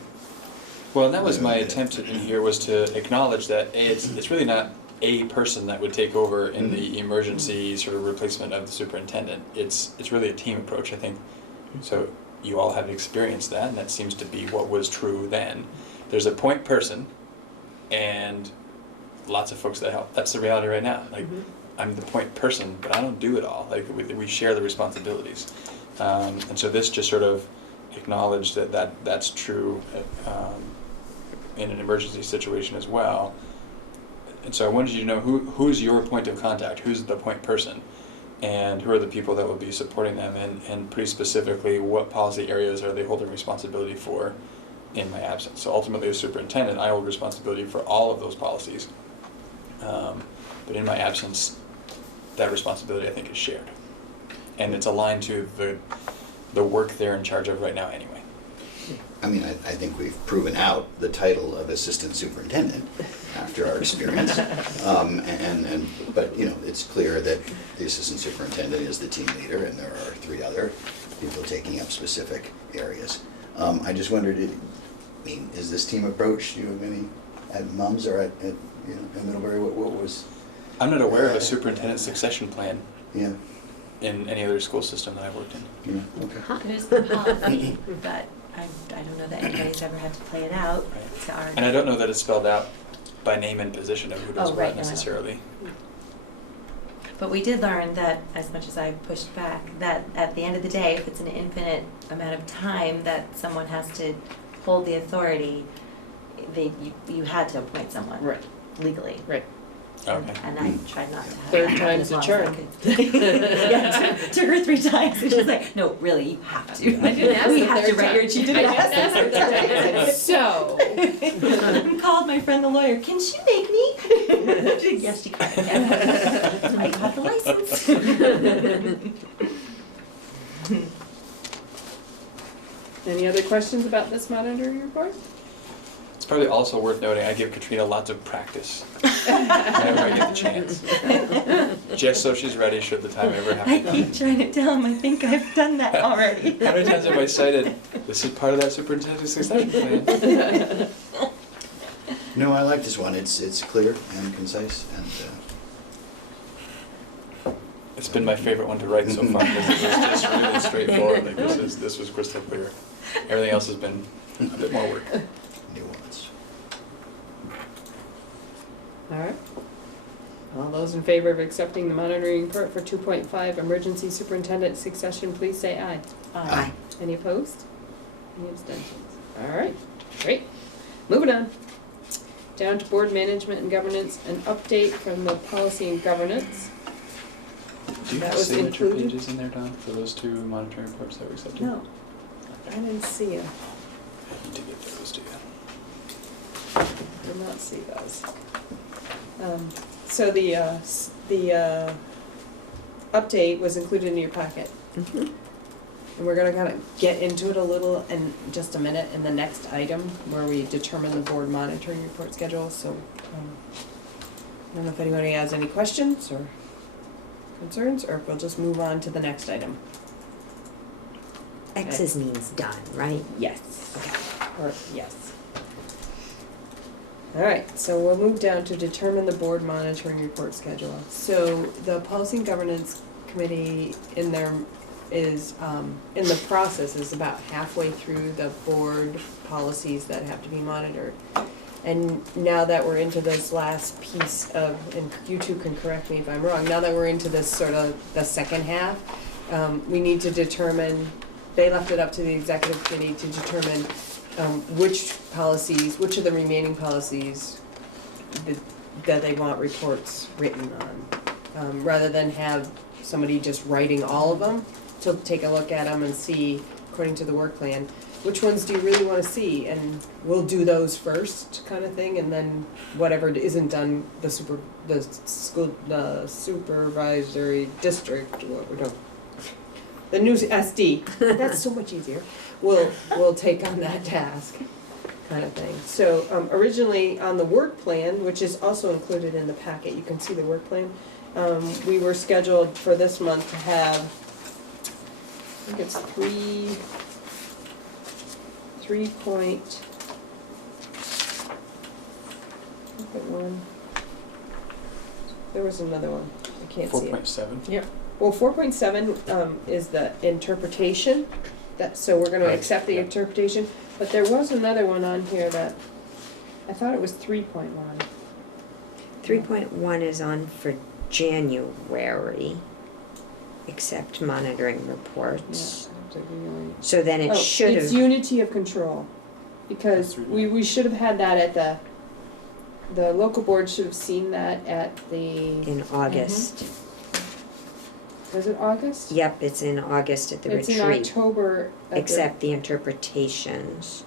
Well, and that was my attempt in here, was to acknowledge that it's really not a person that would take over in the emergency sort of replacement of the superintendent. It's really a team approach, I think. So you all have experienced that, and that seems to be what was true then. There's a point person and lots of folks that help. That's the reality right now. Like, I'm the point person, but I don't do it all. Like, we share the responsibilities. And so this just sort of acknowledged that's true in an emergency situation as well. And so I wanted you to know who's your point of contact, who's the point person, and who are the people that will be supporting them, and pretty specifically, what policy areas are they holding responsibility for in my absence. So ultimately, as superintendent, I hold responsibility for all of those policies. But in my absence, that responsibility, I think, is shared. And it's aligned to the work they're in charge of right now anyway. I mean, I think we've proven out the title of assistant superintendent after our experience. But, you know, it's clear that the assistant superintendent is the team leader, and there are 3 other people taking up specific areas. I just wondered, I mean, is this team approach, do you have any, at MUMS or at Middlebury, what was? I'm not aware of a superintendent succession plan Yeah, in any other school system that I've worked in. yeah, okay. There's the policy, but I don't know that anybody's ever had to play it out Right. to our. And I don't know that it's spelled out by name and position of who does Oh, what right, no, I don't. necessarily. But we did learn that, as much as I pushed back, that at the end of the day, if it's an infinite amount of time that someone has to hold the authority, you had to appoint someone. Right. Legally. Right. Okay. And I tried not to have. Third that time's as the long as I charm. could. Yeah, took her 3 times, and she's like, no, really, you have to. I didn't ask We the have to third write time. your, she didn't I ask didn't the third time. So. Called my friend the lawyer, can she make me? She said, yes, she can. I got the license. Any other questions about this monitoring report? It's probably also worth noting, I give Katrina lots of practice whenever I get the chance. Just so she's ready should the time ever I happen. keep trying to tell him I think I've done that already. How many times have I cited, this is part of that superintendent succession plan? No, I like this one. It's clear and concise and, It's been my favorite one to write so far, because it was just really straightforward, like this was crystal clear. Everything else has been a bit more work. nuanced. All right. All those in favor of accepting the monitoring report for 2.5 emergency superintendent succession, please say aye. Aye. Any opposed? Any abstentions? All right, great. Moving on. Down to board management and governance, an update from the policy and governance. Do you That have was signature included? pages in there, Don, for those two monitoring reports that were accepted? No, I didn't see it. I need to get those to you. Did not see those. So the update was included in your packet. Mhm. And we're gonna kind of get into it a little in just a minute in the next item where we determine the board monitoring report schedule, so, I don't know if anybody has any questions or concerns, or if we'll just move on to the next item. X's means done, right? Yes. Or, yes. All right, so we'll move down to determine the board monitoring report schedule. So the Policy and Governance Committee in there is, in the process, is about halfway through the board policies that have to be monitored. And now that we're into this last piece of, and you two can correct me if I'm wrong, now that we're into this sort of the second half, we need to determine, they left it up to the executive committee to determine which policies, which of the remaining policies that they want reports written on. Rather than have somebody just writing all of them, to take a look at them and see, according to the work plan, which ones do you really wanna see? And we'll do those first, kind of thing, and then whatever isn't done, the supervisory district, what we're doing. The new SD, that's so much easier, we'll take on that task, kind of thing. So, originally on the work plan, which is also included in the packet, you can see the work plan, we were scheduled for this month to have, I think it's three point, look at one, there was another one, I can't see it. 4.7? Well, 4.7 is the interpretation, so we're gonna Right, accept the yeah. interpretation, but there was another one on here that, I thought it was 3.1. 3.1 is on for January, except monitoring reports. So then it should It's have, unity of control, because we should have had that at the local board should have seen that at the, in August. was it August? Yep, it's in August at the retreat. It's in October. At Except the interpretations.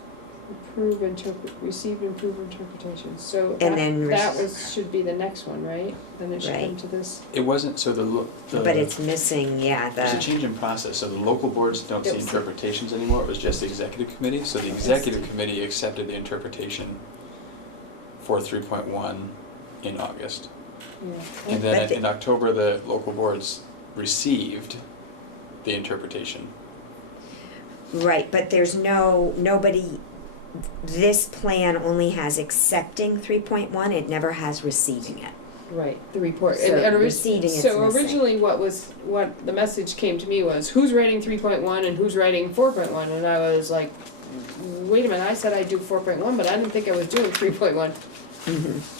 Received improved interpretations, so And then that should be the next one, right? Then it should come Right. to this. It wasn't, so the But it's missing, there's a the, change in process, so the local boards don't see Yep. interpretations anymore, it was just the executive committee, so the executive committee accepted the interpretation for 3.1 in August. Yeah. And then But the- in October, the local boards received the interpretation. right, but there's nobody, this plan only has accepting 3.1, it never has receiving it. Right, the report. So receiving it's So missing. originally what the message came to me was, who's writing 3.1 and who's writing 4.1? And I was like, wait a minute, I said I'd do 4.1, but I didn't think I was doing 3.1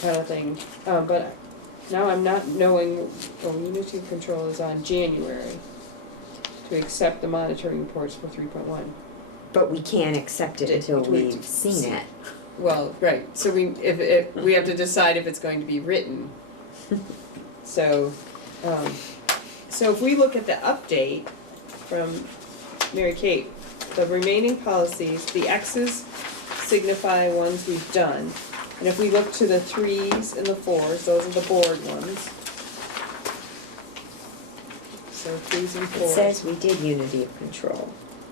kind of thing. But now I'm not knowing, unity of control is on January to accept the monitoring reports for 3.1. But we can't accept it until Do we- we've seen it. Well, right, so if we have to decide if it's going to be written. So if we look at the update from Mary Kate, the remaining policies, the X's signify ones we've done. And if we look to the 3s and the 4s, those are the board ones. So 3s and 4s. It says we did unity of control.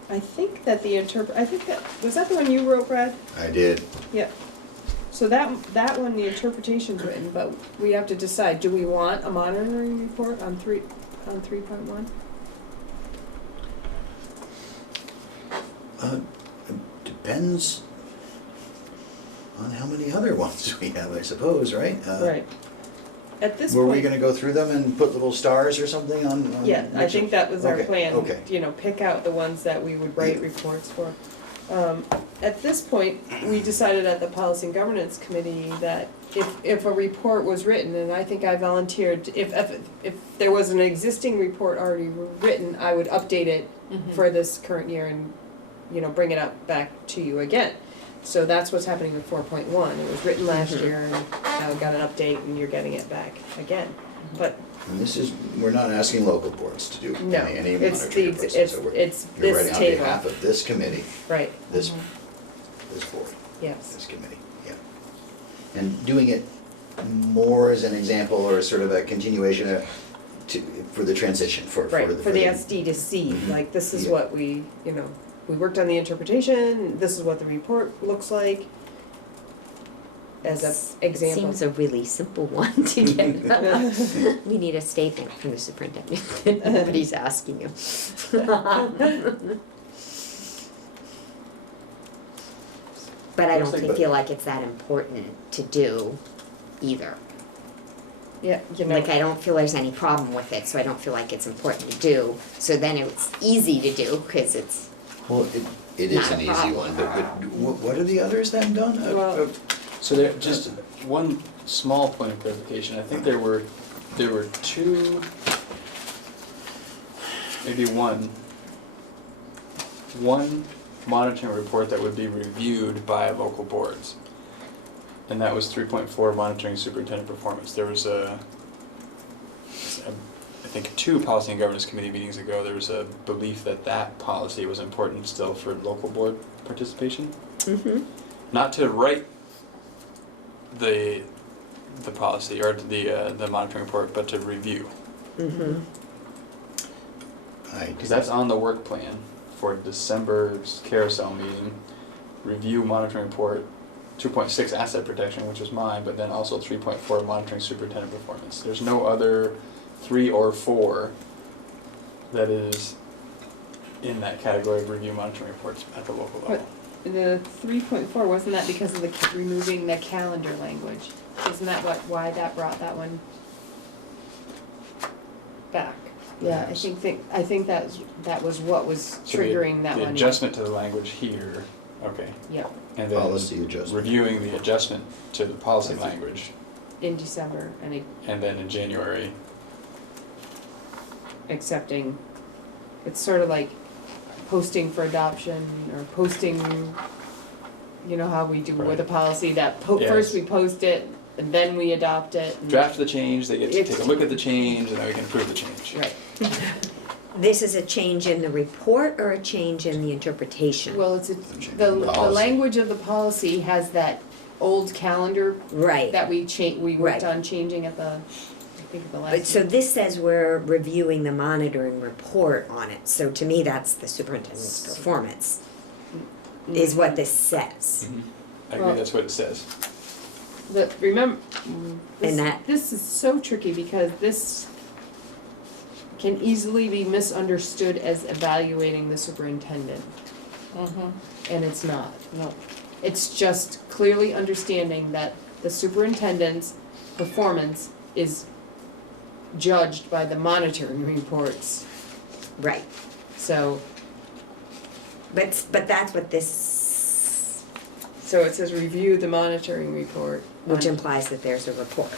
I think that was that the one you wrote, Brad? I did. Yep. So that one, the interpretation's written, but we have to decide, do we want a monitoring report on 3.1? It depends on how many other ones we have, I suppose, right? Right. At this Were point. we gonna go through them and put little stars or something on? Yeah, I which- think that was our Okay, plan, okay. you know, pick out the ones that we would write Yeah. reports for. At this point, we decided at the Policy and Governance Committee that if a report was written, and I think I volunteered, if there was an existing report already written, I would update it for this current year and, you know, bring it up back to you again. So that's what's happening with 4.1. It was written last year and now we got an update and you're getting it back again. But And this is, we're not asking local boards to do no, any it's monitoring the, reports, it's, so we're, it's you're this writing on table, behalf of this committee, right, this board, yes. this committee, yeah. And doing it more as an example or sort of a continuation of, for the transition, for Right, for the SD to see, Mhm. like, this is Yeah. what we, you know, we worked on the interpretation, this is what the report looks like. As an It example. seems a really simple one to get. We need a statement from the superintendent that nobody's asking him. But I don't feel like it's that important to do either. Yeah, you know, Like, I don't feel there's any problem with it, so I don't feel like it's important to do. So then it's easy to do, because it's, Well, it is Not a an easy problem. one, but what are the others then done? Well- So there, just one small point of clarification, I think there were two, maybe one monitoring report that would be reviewed by local boards. And that was 3.4 monitoring superintendent performance. There was I think 2 policy and governance committee meetings ago, there was a belief that that policy was important still for local board participation. Not to write the policy or the monitoring report, but to review. Because that's on the work plan for December's carousel meeting. Review monitoring report, 2.6 asset protection, which was mine, but then also 3.4 monitoring superintendent performance. There's no other 3 or 4 that is in that category of review monitoring reports at the local level. the 3.4, wasn't that because of the removing the calendar language? Isn't that why that brought that one back? Yeah, I think that was what was So triggering that one. The adjustment to the language here, okay. Yeah, And then Policy adjustment. reviewing the adjustment to the policy language, in December and and then in January. accepting, it's sort of like posting for adoption or posting, you know how we do with a policy that first we post it and then we adopt it. and- Draft the change, they get to take a look at the change, and then we can approve the change. Right, This is a change in the report or a change in the interpretation? well, it's, change the in policy. language of the policy has that old calendar Right. that we worked Right. on changing at the, I think at the last. But so this says we're reviewing the monitoring report on it, so to me, that's the superintendent's performance, is what this says. I agree, Well- that's what it says. Remember, And that- this is so tricky because this can easily be misunderstood as evaluating the superintendent, and it's not. No. It's just clearly understanding that the superintendent's performance is judged by the monitoring reports. Right, So but that's what this, it says review the monitoring report. which implies that there's a report.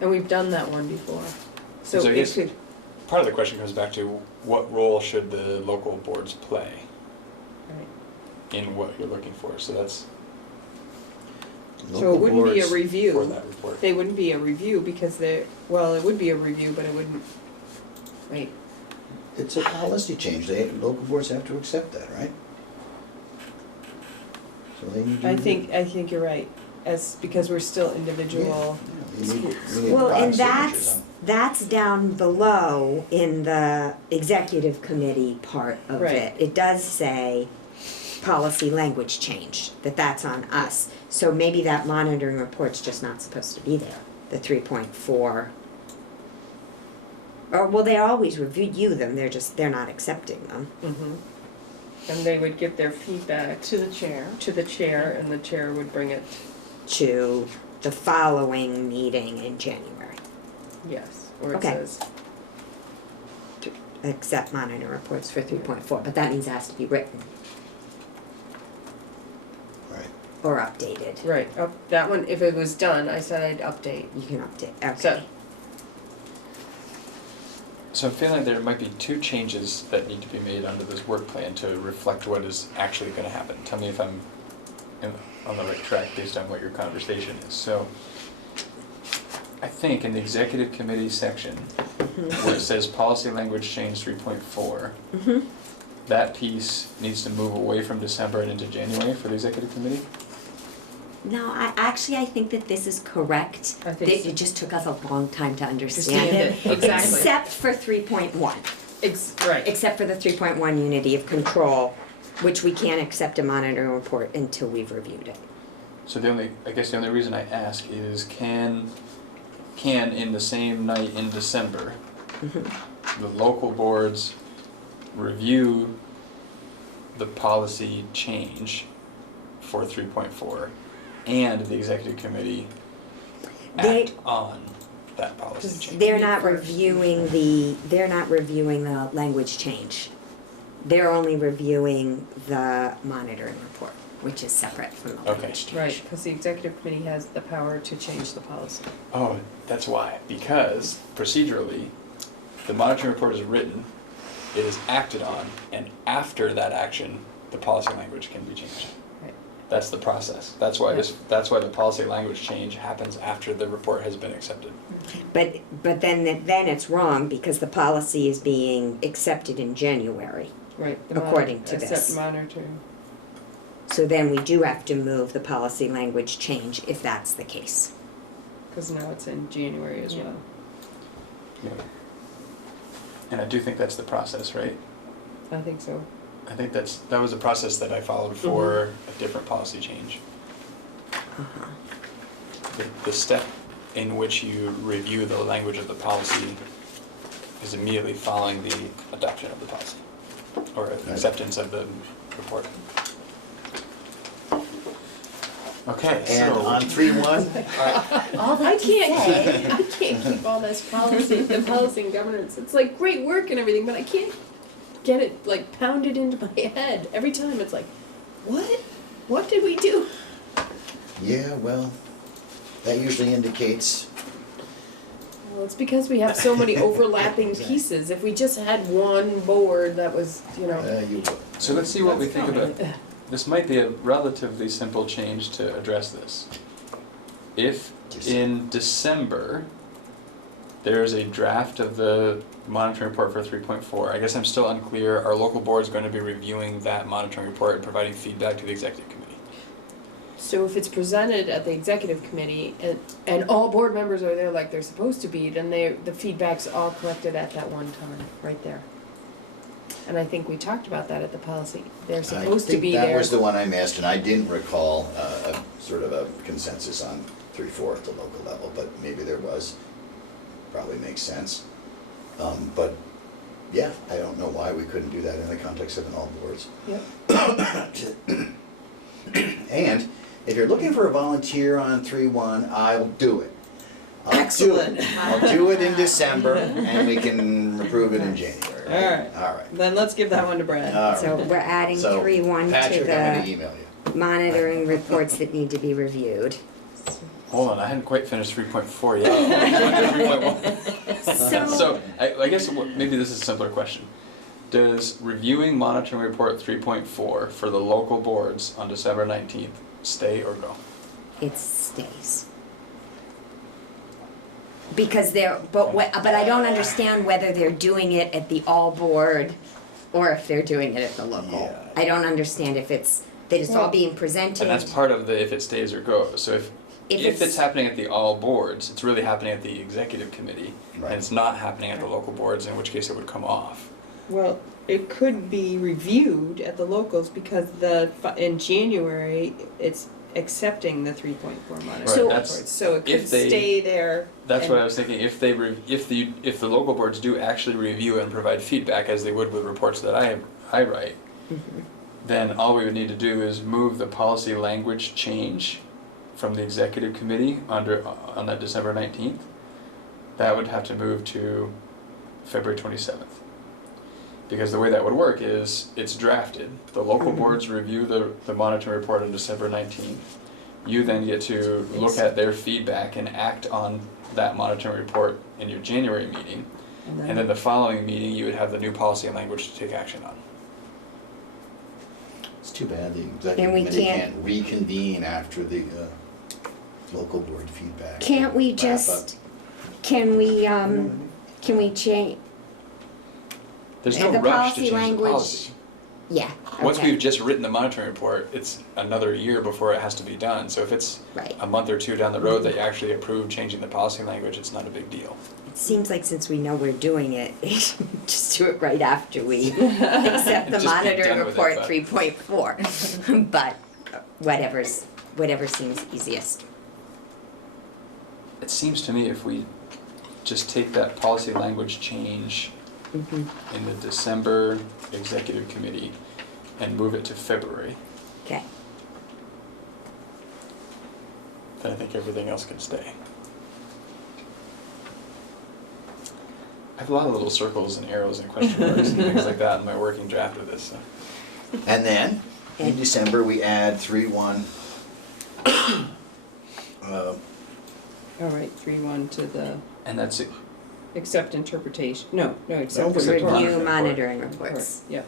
And we've done that one before. So So I it guess- could, Part of the question comes back to what role should the local boards play right. in what you're looking for? So that's So Local it wouldn't be a boards- for review. that report. They wouldn't be a review because it would be a review, but it wouldn't, wait, It's a policy change, local boards have to accept that, right? So they need to. I think you're right, because we're still individual. Yeah, We need Well, and 5 signatures on it. that's down below in the executive committee part of Right. it. It does say policy language change, that's on us. So maybe that monitoring report's just not supposed to be there, the 3.4. Or, well, they always review them, they're not accepting them. And they would give their feedback To the chair. to the chair, and the chair would bring it, To the following meeting in January. yes, where it Okay. says, Accept monitor reports for 3.4, but that means it has to be written Right. or updated. right, that one, if it was done, I said I'd update. You can update, okay. So, So I'm feeling there might be 2 changes that need to be made under this work plan to reflect what is actually gonna happen. Tell me if I'm on the right track based on what your conversation is. So I think in the executive committee section, where it says policy language change 3.4, that piece needs to move away from December and into January for the executive committee? No, I think that this is correct. I think so. It just took us a long time to understand it. Exactly. Except for 3.1, Right. except for the 3.1 unity of control, which we can't accept a monitoring report until we've reviewed it. So I guess the only reason I ask is can in the same night in December, the local boards review the policy change for 3.4 and the executive committee act on that policy change? They're not reviewing the language change. They're only reviewing the monitoring report, which is separate from the Okay. language change. Right, because the executive committee has the power to change the policy. Oh, that's why. Because procedurally, the monitoring report is written, it is acted on, and after that action, the policy language can be changed. Right. That's the process. That's why that's why the policy language change happens after the report has been accepted. But then it's wrong because the policy is being accepted in January. Right. According to this. Except monitoring. So then we do have to move the policy language change if that's the case. Because now it's in January as well. Yeah. And I do think that's the process, right? I think so. I think that was a process that I followed for a different policy change. Uh-huh. The step in which you review the language of the policy is immediately following the adoption of the policy, or acceptance of the report. Okay, And so on 3.1, All that I to can't say. I can't keep all this policy, the policy and governance. It's like great work and everything, but I can't get it like pounded into my head every time. It's like, what? What did we do? yeah, well, that usually indicates, Well, it's because we have so many overlapping Exactly. pieces. If we just had one board that was, you know. you would. so let's see what we think about. Ugh. This might be a relatively simple change to address this. If in December, there's a draft of the monitoring report for 3.4, I guess I'm still unclear, are local boards going to be reviewing that monitoring report and providing feedback to the executive committee? So if it's presented at the executive committee and all board members are there like they're supposed to be, then the feedback's all collected at that one time, right there. And I think we talked about that at the policy. They're supposed to be I think there. that was the one I missed, and I didn't recall a sort of a consensus on 3.4 at the local level, but maybe there was. Probably makes sense. But yeah, I don't know why we couldn't do that in the context of an all boards. Yep. And if you're looking for a volunteer on 3.1, I'll do it. Excellent. I'll do it in December, and we can approve it in January. All right. All right. Then let's give that one to Brad. All right. So we're adding So, 3.1 to Patrick, I'm gonna the email you. monitoring reports that need to be reviewed. Hold on, I hadn't quite finished 3.4 yet. 3.1. So I guess maybe this is a simpler question. Does reviewing monitoring report 3.4 for the local boards on December 19th stay or go? It stays. Because but I don't understand whether they're doing it at the all board or if they're doing it at the local. Yeah. I don't understand if it's, that it's all being presented. And that's part of the if it stays or goes. So if it's happening at the all boards, it's really happening at the executive committee, Right. and it's not happening at the local boards, in which case it would come off. Well, it could be reviewed at the locals because in January, it's accepting the 3.4 monitoring So- reports. So it could if they- stay there. That's and- what I was thinking, if the local boards do actually review and provide feedback, as they would with reports that I write, then all we would need to do is move the policy language change from the executive committee on that December 19th. That would have to move to February 27th. Because the way that would work is, it's drafted, the local boards review the monitoring report on December 19th. You then get to look at their feedback and act on that monitoring report in your January meeting. And then the following meeting, you would have the new policy and language to take action on. It's too bad the And executive we committee can't- can't reconvene after the local board feedback. Can't we wrap just, can we change, There's And no the rush to policy change the language- policy. yeah, Once okay, we've just written the monitoring report, it's another year before it has to be done. So if it's right. a month or two down the road that you actually approve changing the policy language, it's not a big deal. It seems like since we know we're doing it, just do it right after we accept the Just be monitoring done with it, report but- 3.4. But whatever seems easiest. It seems to me if we just take that policy language change in the December executive committee and move it to February, Okay. then I think everything else can stay. I have a lot of little circles and arrows and question marks and things like that in my working draft of this. So. And then, in And- December, we add 3.1. All right, 3.1 to the And that's it. accept interpretation, no, accept No, the accept report. Review report. monitoring reports. Yeah,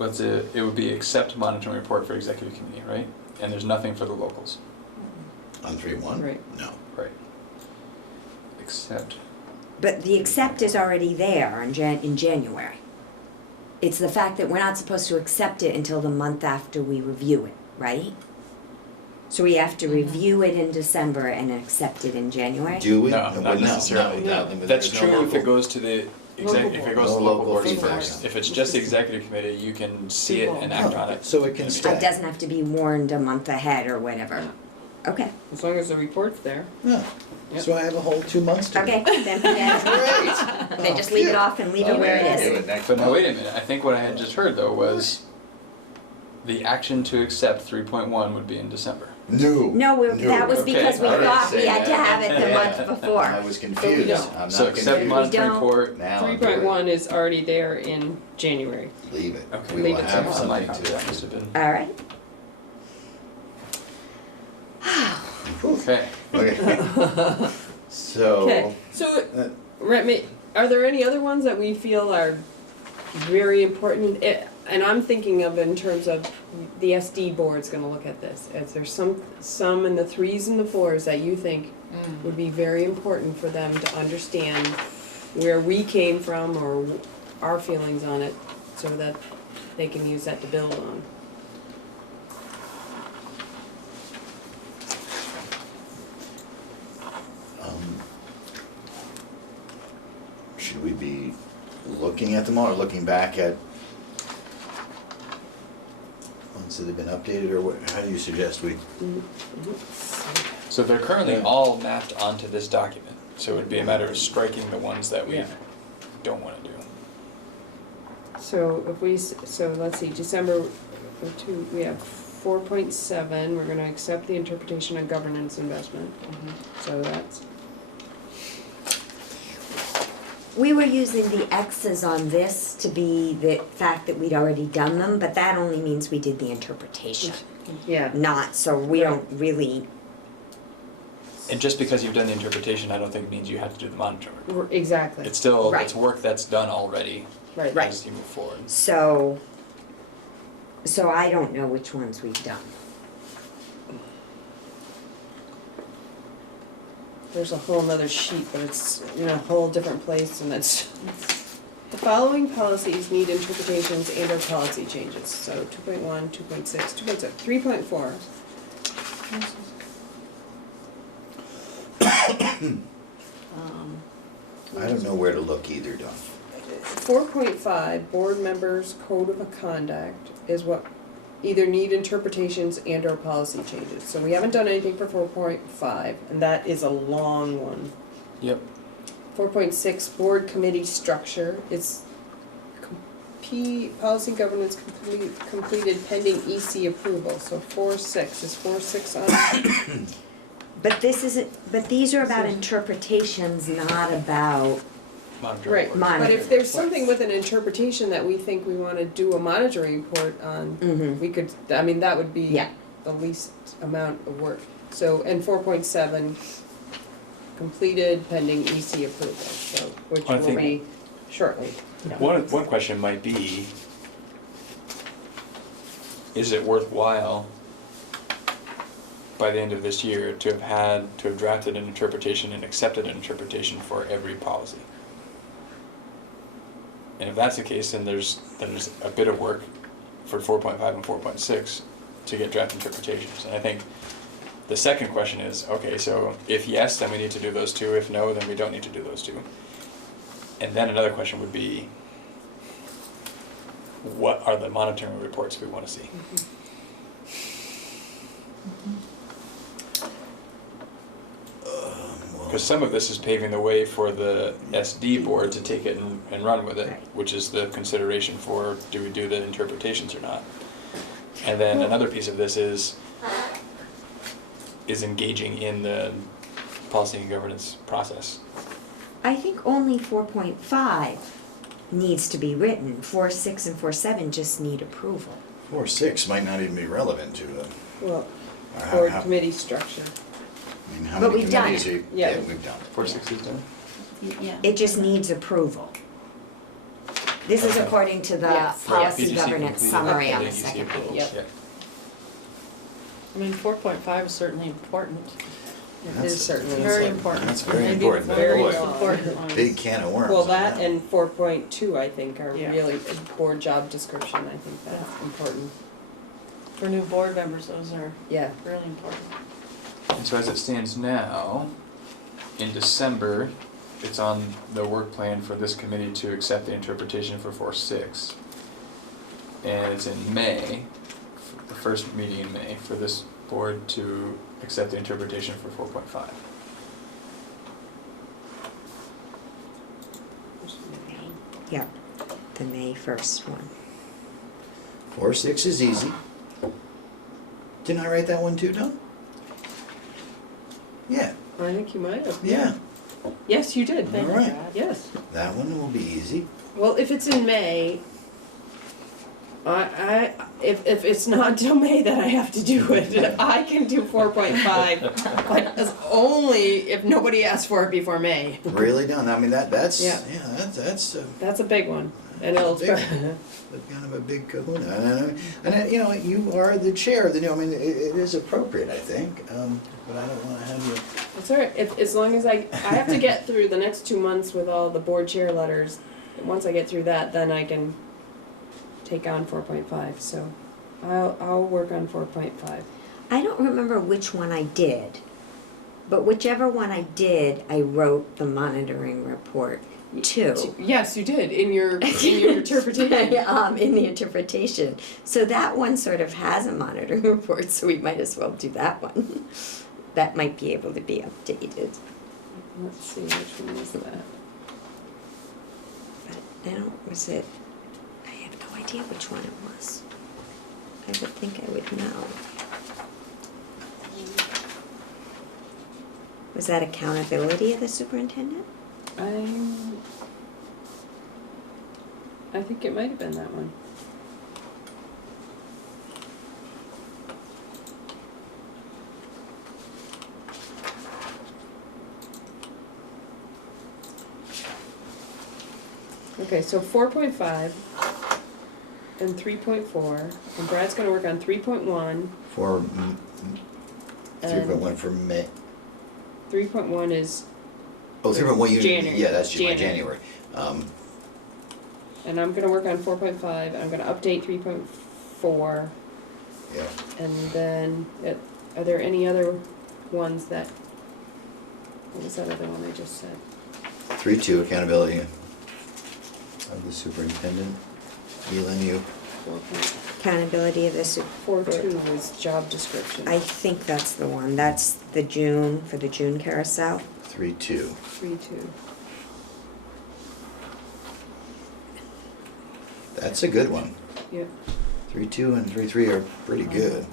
It would be accept monitoring report for executive committee, right? And there's nothing for the locals. On 3.1? right. No. Right. Accept. But the accept is already there in January. It's the fact that we're not supposed to accept it until the month after we review it, right? So we have to review it in December and accept it in January? Do we? No, not necessarily. No. That's There's no true if local- it goes to the Local if board. it goes to No the local local boards feedback. first. If it's just the executive committee, you can see it and act on it. So it can stay. It doesn't have to be warned a month ahead or whatever. Okay, As long as the report's there. Yeah. Yep. So I have a whole 2 months to. okay, then forget it. Great. Then just leave it off and leave it where it is. But now wait a minute, I think what I had just heard though was the action to accept 3.1 would be in December. No, that was Okay, because we all right, thought we say had to that. have it the Yeah. month before. I was confused. don't. I'm So not accept confused. monitoring don't. report. Now I'm 3.1 is already there in January. Leave it. Okay. We Leave will it have to- something That must to. have been. All right. Okay. Okay. So. Okay, so, uh, Remy, are there any other ones that we feel are very important? And I'm thinking of in terms of the SD board's gonna look at this. Is there some in the 3s and the 4s that you think would be very important for them to understand where we came from or our feelings on it, so that they can use that to build on? Should we be looking at them all or looking back at ones that have been updated, or what, how do you suggest we? So they're currently Yeah. all mapped onto this document. So it would be a matter of striking the ones that we Yeah. don't want to do. So if we, so let's see, December 2, we have 4.7, we're gonna accept the interpretation of governance investment. So that's, We were using the X's on this to be the fact that we'd already done them, but that only means we did the interpretation. yeah, Not, so we don't really, And just because you've done the interpretation, I don't think means you have to do the monitoring. exactly, It's still, Right. it's work that's done already right. Right. as you move forward. so I don't know which ones we've done. There's a whole nother sheet, but it's in a whole different place, and it's, the following policies need interpretations and or policy changes. So 2.1, 2.6, 2.7, 3.4. I don't know where to look either, Dawn. 4.5, board members' code of conduct is what either need interpretations and or policy changes. So we haven't done anything for 4.5, and that is a long one. Yep. 4.6, board committee structure is policy governance completed pending EC approval. So 4.6, is 4.6 on? But this isn't, but these are about interpretations, not about, Monitoring Right, reports. Monitor. but if there's something with an interpretation that we think we wanna do a monitoring report on, mhm, we could, I mean, that would be yeah. the least amount of work. So, and 4.7, completed pending EC approval, so, which I will think- be shortly. One question might be, is it worthwhile by the end of this year to have drafted an interpretation and accepted an interpretation for every policy? And if that's the case, then there's a bit of work for 4.5 and 4.6 to get draft interpretations. And I think the second question is, okay, so if yes, then we need to do those two. If no, then we don't need to do those two. And then another question would be, what are the monitoring reports we want to see? Well, Because some of this is paving the way for the SD board to take it and run with it, Right. which is the consideration for, do we do the interpretations or not? And then another piece of this is engaging in the policy and governance process. I think only 4.5 needs to be written. 4.6 and 4.7 just need approval. 4.6 might not even be relevant to Well, how- board how- committee structure. I mean, how But many we've done committees it. are- Yeah. we've done. 4.6 is done? Yeah. It just needs approval. This is Okay. according to the Yes. policy PGC governance completed summary on the pending EC second approvals, page. Yep. I mean, 4.5 is certainly important. It That's- is certainly. Very like- important. That's very Maybe important. the Very most long. important ones. Big can of worms. Well, on that and 4.2, I think, are Yeah. really, board job description, I think that's important. For new board members, those are Yeah. really important. And so as it stands now, in December, it's on the work plan for this committee to accept the interpretation for 4.6. And it's in May, the first meeting in May, for this board to accept the interpretation for 4.5. Yep, the May 1st one. 4.6 is easy. Didn't I write that one too, Don? Yeah, I think you might have. yeah. Yes, you did. All right. Yes. That one will be easy. Well, if it's in May, if it's not till May that I have to do it, I can do 4.5, but it's only if nobody asks for it before May. Really, Don? I mean, that's Yeah. that's That's a big one, and it'll. That's kind of a big kahuna. And you know, you are the chair of the new. I mean, it is appropriate, I think. But I don't want to have you. It's all right. As long as I have to get through the next 2 months with all the board chair letters. And once I get through that, then I can take on 4.5. So I'll work on 4.5. I don't remember which one I did, but whichever one I did, I wrote the monitoring report to. Yes, you did in your interpretation. In the interpretation. So that one sort of has a monitoring report, so we might as well do that one. That might be able to be updated. Let's see, which one is that? But I don't, was it, I have no idea which one it was. I would think I would know. Was that accountability of the superintendent? I think it might have been that one. Okay, so 4.5 and 3.4, and Brad's gonna work on 3.1. For And 3.1 for May. 3.1 is, Oh, 3.1 you. January. Yeah, that's January. January. and I'm gonna work on 4.5, I'm gonna update 3.4, Yeah. and then, are there any other ones that, was that other one I just said? 3.2, accountability of the superintendent. Elin, you, 4.42 Accountability of the was job description. I think that's the one. That's the June, for the June carousel. 3.2. 3.2. That's a good one. Yep. 3.2 and 3.3 are pretty good.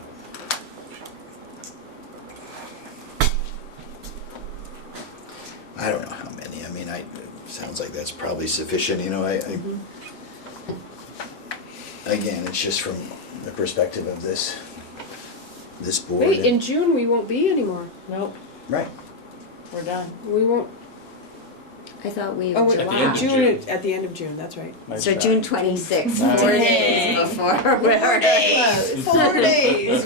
I don't know how many. I mean, it sounds like that's probably sufficient. You know, Mhm. Again, it's just from the perspective of this board. Wait, in June, we won't be anymore. Nope, Right. we're done. We won't, I thought we oh, were wait, At the July. end of June, June. at the end of June, that's right. Nice So try. June 26th, Nice. 4 Dang. days before. 4 days, 4 days.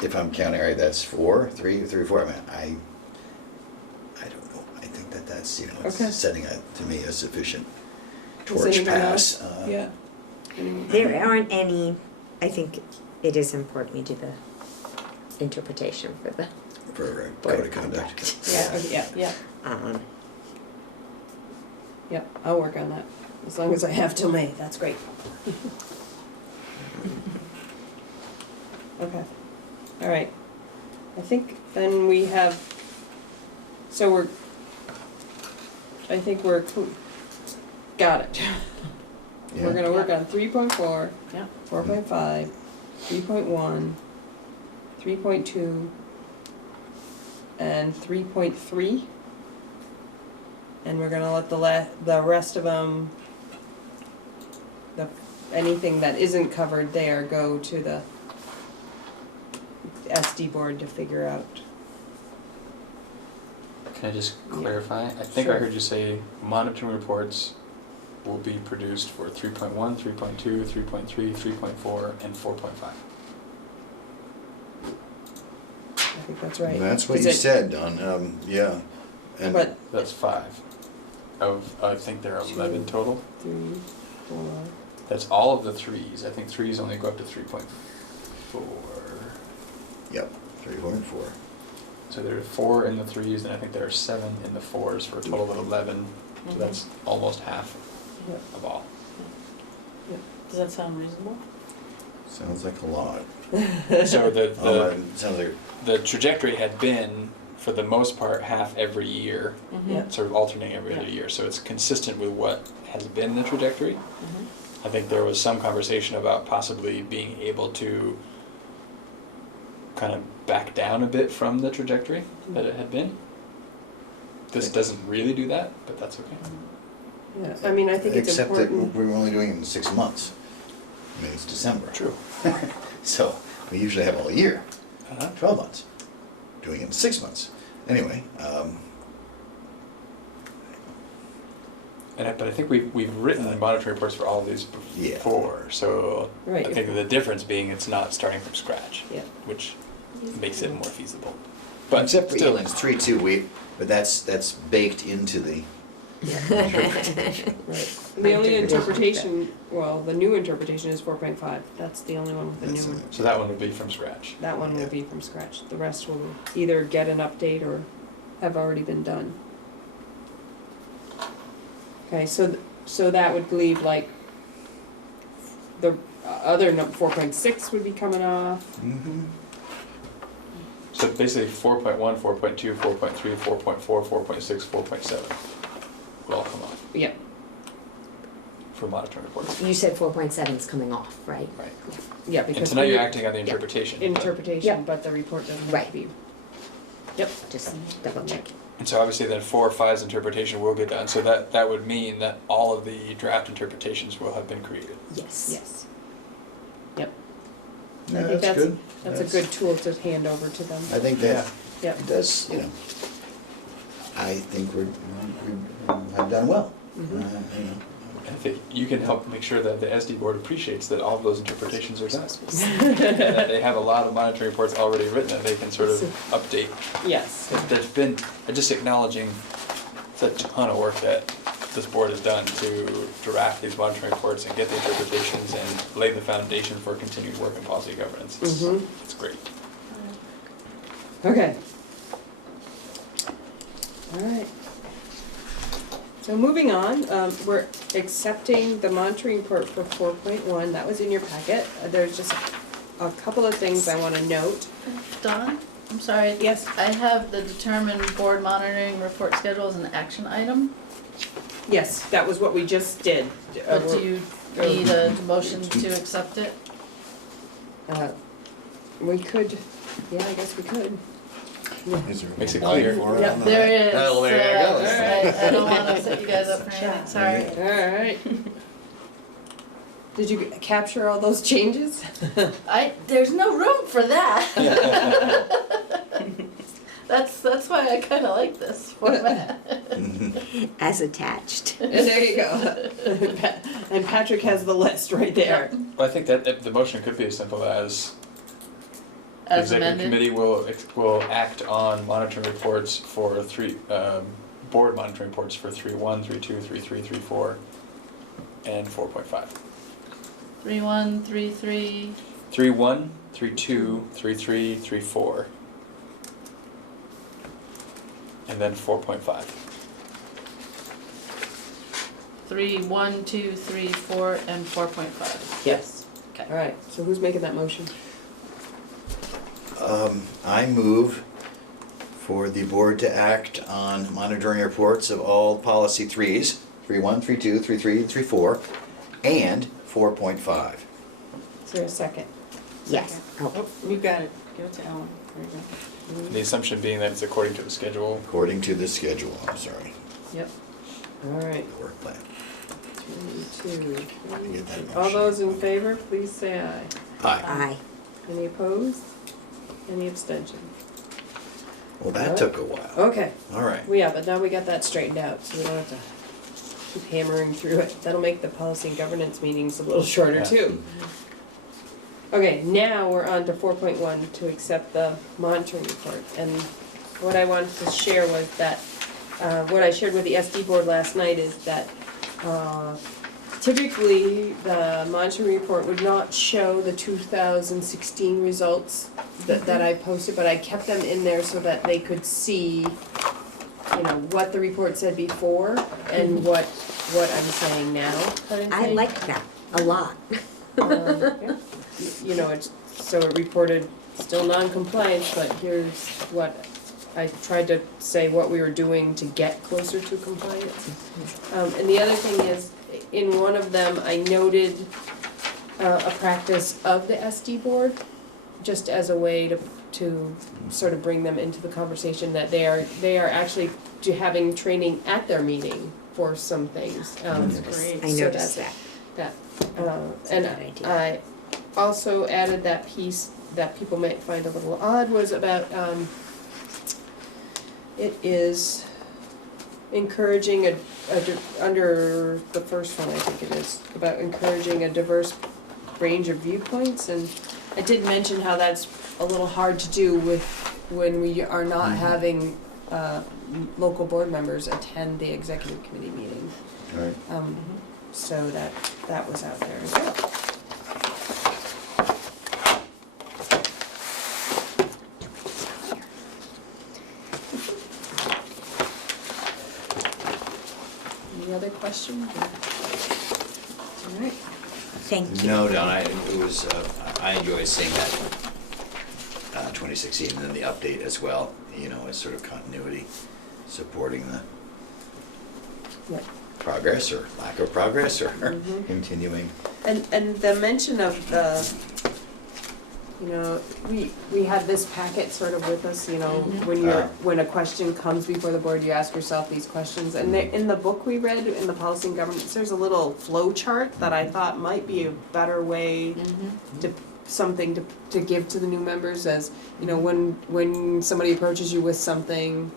If I'm counting right, that's 4, 3, 4. I mean, I don't know. I think that's, you know, it's Okay. setting to me a sufficient Does torch anyone pass. else? Yeah. Anyone? There aren't any, I think it is important we do the interpretation for the For board code of conduct. Yeah, okay, yeah, Yeah, yeah, I'll work on that, as long as I have till May, that's great. Okay, all right. I think then we have, so I think we're, got it. We're Yeah. gonna work on 3.4, yeah. 4.5, 3.1, 3.2, and 3.3. And we're gonna let the rest of them, anything that isn't covered there go to the SD board to figure out. Can I just Yeah. clarify? I think Sure. I heard you say monitoring reports will be produced for 3.1, 3.2, 3.3, 3.4, and 4.5. I think that's right. That's what Is you it- said, Don. Yeah. And But That's 5. I think there are 11 total. 3, 4, That's all of the 3s. I think 3s only go up to 3.4. Yep, 3, 4, and 4. So there are 4 in the 3s, and I think there are 7 in the 4s for a total of 11. So Mhm. that's almost half yep, of all. Does that sound reasonable? Sounds like a lot. So Sounds like the trajectory had been, for the most part, half every year, Yeah. sort of alternating every other Yeah. year. So it's consistent with what has been the trajectory. Mhm. I think there was some conversation about possibly being able to kind of back down a bit from the trajectory that it had been. This doesn't really do that, but that's okay. yeah, I mean, I think it's Except important. that we were only doing it in 6 months. I mean, it's December. True. So we usually have all year, Uh-huh. 12 months. Doing it in 6 months. Anyway, But I think we've written the monitoring reports for all of these Yeah. before, so Right. I think the difference being it's not starting from scratch, Yeah. which makes it more feasible. But except for still, Elin's 3.2, but that's baked into the interpretation. Right. My The only interpretation. interpretation, well, the new interpretation is 4.5. That's the only one with the That's new it. one. so that one would be from scratch. That one will Yeah. be from scratch. The rest will either get an update or have already been done. Okay, so that would leave like the other 4.6 would be coming off. Mhm. So basically 4.1, 4.2, 4.3, 4.4, 4.6, 4.7 would all come off Yeah, for monitoring reports. You said 4.7 is coming off, right? Right. yeah, And because tonight you're we- acting on the interpretation. interpretation, Yeah. but the report doesn't have Right. to be. Just double checking. And so obviously then 4 or 5's interpretation will get done, so that would mean that all of the draft interpretations will have been created. Yes. Yes. Yep. Yeah, I think that's good. That's a good tool to hand over to them. I think that Yep. it does, I think we have done well. Mhm. I think you can help make sure that the SD board appreciates that all of those interpretations are done. And that they have a lot of monitoring reports already written that they can sort of update. Yes. There's been, just acknowledging the ton of work that this board has done to draft these monitoring reports and get the interpretations and lay the foundation for continued work in policy governance. Mhm. It's great. Okay. All right. So moving on, we're accepting the monitoring report for 4.1. That was in your packet. There's just a couple of things I want to note. Dawn, I'm sorry. Yes. I have the determined board monitoring report schedule as an action item, Yes, that was what we just did. but do you need a motion to accept it? We could, yeah, I guess we could. Is there Makes it line clear. for it Yep, on there is. Oh, there you go. Alright, I don't wanna set you guys up for anything, sorry. All right. Did you capture all those changes? There's no room for that. That's why I kinda like this format. As attached. And there you go. And Patrick has the list right there. Well, I think that the motion could be as simple as the As executive amended. committee will act on monitoring reports for board monitoring reports for 3.1, 3.2, 3.3, 3.4, and 4.5. 3-1, 3-3, 3.1, 3.2, 3.3, 3.4, and then 4.5. 3, 1, 2, 3, 4, and 4.5. Yes. Okay. All right, so who's making that motion? I move for the board to act on monitoring reports of all policy 3s, 3.1, 3.2, 3.3, 3.4, and 4.5. Is there a second? Yes. Oh, Oh, you got it. Give it to Ellen. There you go. The assumption being that it's according to the schedule. According to the schedule, I'm sorry, Yep. All right. the work plan. 2, 3. Get that All motion. those in favor, please say aye. Aye. aye. Any opposed? Any abstention? Well, that took a while. Okay, All right. yeah, but now we got that straightened out, so we don't have to keep hammering through it. That'll make the policy and governance meetings a little shorter Yeah. too. Okay, now we're on to 4.1 to accept the monitoring report. And what I wanted to share was that, what I shared with the SD board last night is that typically the monitoring report would not show the 2016 results that I posted, but I kept them in there so that they could see, you know, what the report said before and what I'm saying now, kind of I thing. like that a lot. Yeah. You know, it's, so it reported still non-compliant, but here's what, I tried to say what we were doing to get closer to compliance. And the other thing is, in one of them, I noted a practice of the SD board, just as a way to sort of bring them into the conversation, that they are actually having training at their meeting for some things. That's great. I So noticed that. and a good idea. I also added that piece that people might find a little odd was about, it is encouraging under the first one, I think it is, about encouraging a diverse range of viewpoints, and I did mention how that's a little hard to do when we are not having local board members attend the executive committee meetings. All right. So that was out there as well. Any other questions? All right. Thank you. No, Don, I enjoy seeing that 2016 and then the update as well, you know, as sort of continuity, supporting the Yep. progress or lack of progress or Mhm. continuing. And the mention of the, you know, we had this packet sort of with us, you know, when a question comes before the board, you ask yourself these questions. And in the book we read, in the policy and governance, there's a little flow chart that I thought might be a better way to, something to give to the new members, as, you know, when somebody approaches you with something,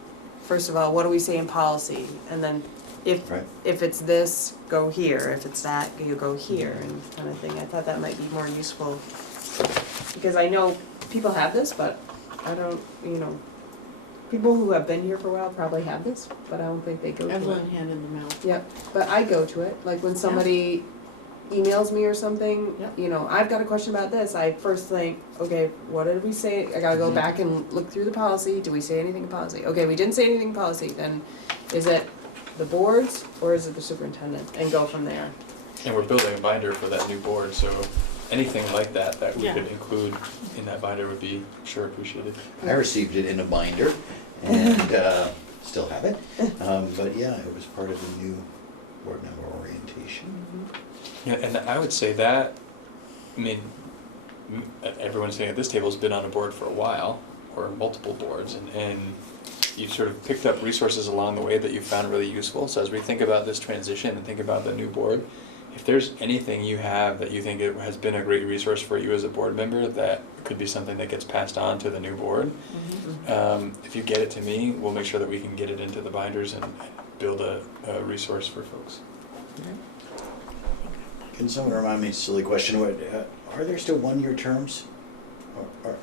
first of all, what do we say in policy? And then Right. if it's this, go here, if it's that, you go here, and kind of thing. I thought that might be more useful, because I know people have this, but I don't, you know, people who have been here for a while probably have this, but I don't think they go to it. Evelyn handed them out. Yep, but I go to it, like when somebody emails me or something, Yep. you know, I've got a question about this, I first think, okay, what did we say? I gotta go Mhm. back and look through the policy, did we say anything in policy? Okay, we didn't say anything in policy, then is it the boards or is it the superintendent? And go from there. And we're building a binder for that new board, so anything like that we Yeah. could include in that binder would be sure appreciated. I received it in a binder and still have it. But yeah, it was part of the new board member orientation. Yeah, and I would say that, I mean, everyone sitting at this table has been on a board for a while, or multiple boards, and you've sort of picked up resources along the way that you found really useful. So as we think about this transition and think about the new board, if there's anything you have that you think it has been a great resource for you as a board member, that could be something that gets passed on to the new board. If you get it to me, we'll make sure that we can get it into the binders and build a resource for folks. Can someone remind me, a silly question, are there still one-year terms? Or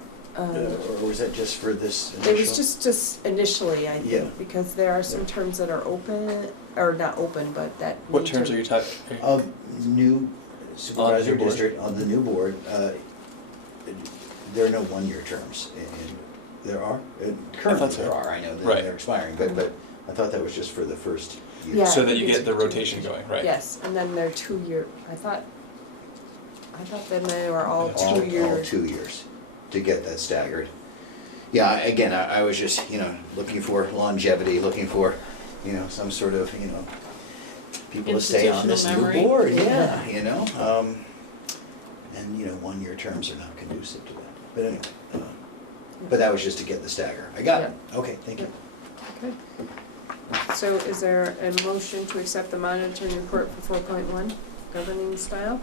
was that just for this initial? It was just initially, I Yeah. think, because there are some terms that are open, or not open, but that What need terms to- are you talking? New supervisory board? district, on the new board, there are no one-year terms. There are? Currently so. there are, I know, Right. they're expiring, but I thought that was just for the first year. Yeah. So I that you think get the it's a rotation going, right? Yes, and then they're 2-year, I thought then they were all That's 2 All years. 2 years, to get that staggered. Yeah, again, I was just, looking for longevity, looking for, some sort of, people to stay on this new Institutional memory. board, yeah, And, 1-year terms are not conducive to that. But anyway, but that was just to get the stagger. I got it. Okay, thank you. Okay. So is there a motion to accept the monitoring report for 4.1, governing style?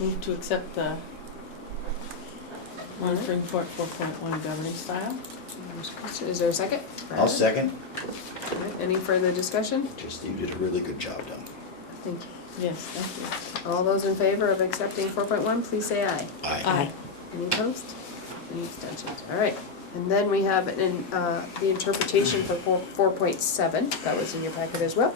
Move to accept the monitoring report 4.1 governing style. Is there a second? I'll second. All right, any further discussion? Just, you did a really good job, Don. Thank you. Yes, thank you. All those in favor of accepting 4.1, please say aye. Aye. Any opposed? Any abstentions? All right. And then we have the interpretation for 4.7, that was in your packet as well.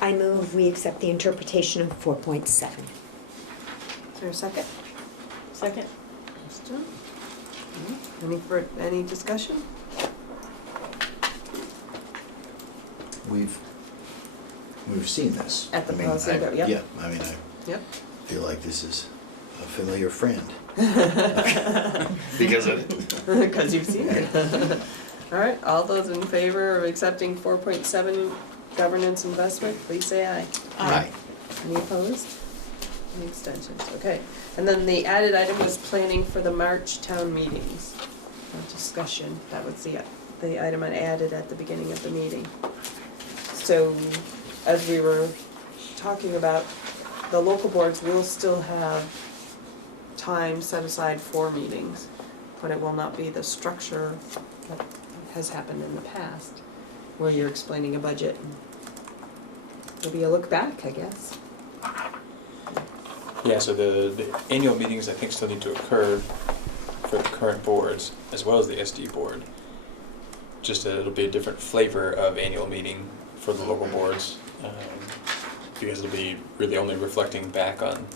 I move we accept the interpretation of 4.7. Is there a second? Second? Any discussion? We've seen this. At the I mean, policy, I- but yep. Yeah, I mean, I Yep. feel like this is a familiar friend. Because of it. Because you've seen it. All right, all those in favor of accepting 4.7 governance investment, please say aye. Aye. Any opposed? Any extensions? Okay. And then the added item was planning for the March town meetings. Discussion, that was the item I added at the beginning of the meeting. So, as we were talking about, the local boards will still have time set aside for meetings, but it will not be the structure that has happened in the past, where you're explaining a budget. It'll be a look back, I guess. Yeah, so the annual meetings I think still need to occur for the current boards, as well as the SD board. Just that it'll be a different flavor of annual meeting for the local boards, because it'll be really only reflecting back on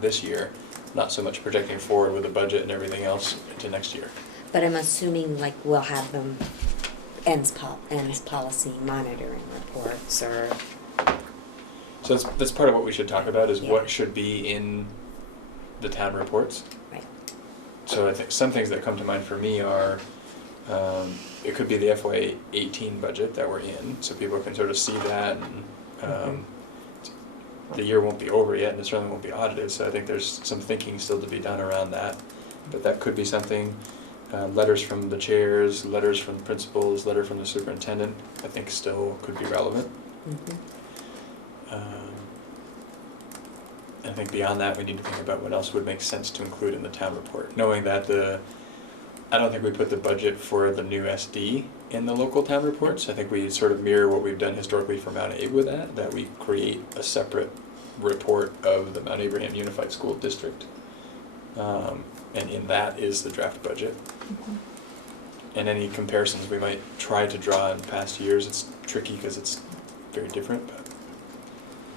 this year, not so much projecting forward with the budget and everything else into next year. But I'm assuming like we'll have them ends policy monitoring reports or, So that's part of what we should talk about, is Yeah. what should be in the town reports. right. So I think some things that come to mind for me are, it could be the FY18 budget that we're in, so people can sort of see that, and the year won't be over yet, and it certainly won't be audited, so I think there's some thinking still to be done around that. But that could be something, letters from the chairs, letters from the principals, letter from the superintendent, I think still could be relevant. Mhm. I think beyond that, we need to think about what else would make sense to include in the town report, knowing that I don't think we put the budget for the new SD in the local town reports. I think we sort of mirror what we've done historically for Mount Abe with that we create a separate report of the Mount Abraham Unified School District. And in that is the draft budget. and any comparisons we might try to draw in past years. It's tricky because it's very different,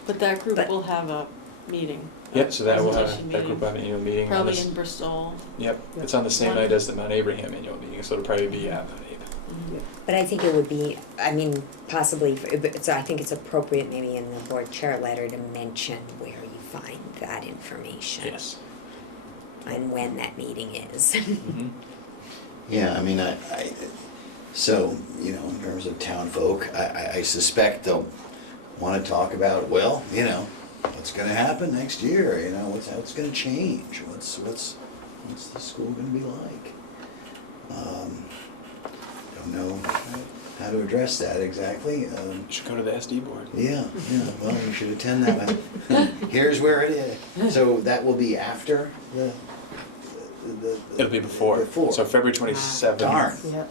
But that group But- will have a meeting. a yeah, so that presentation that group will have an annual meeting on Probably this. in Bristol. Yep, Yep. it's on the same One- night as the Mount Abraham annual meeting, so it'll probably be at Mount Abe. But I think it would be, I mean, possibly, so I think it's appropriate maybe in the board chair letter to mention where you find that information. Yes. And when that meeting is. Mhm. Yeah, I mean, so, you know, in terms of town folk, I suspect they'll wanna talk about, well, you know, what's gonna happen next year, you know, how it's gonna change, what's the school gonna be like? Don't know how to address that exactly. You should go to the SD board. Yeah, well, you should attend that one. Here's where it is. So that will be after the It'll be before. Before. So February 27th Darn. Yep.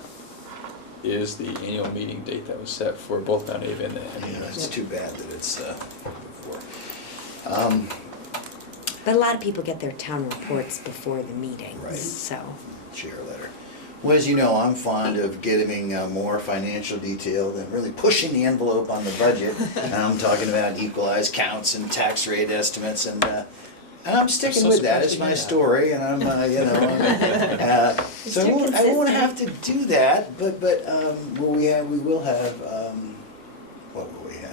is the annual meeting date that was set for both Mount Abe and the Yeah, it's Yep. too bad that it's before. But a lot of people get their town reports before the meetings, Right. so. Chair letter. Well, as you know, I'm fond of giving more financial detail than really pushing the envelope on the budget. And I'm talking about equalized counts and tax rate estimates, and I'm sticking so with that surprised as to my hear that. story, and I'm, you know, so I too won't consistent. have to do that, but we will have, what will we have?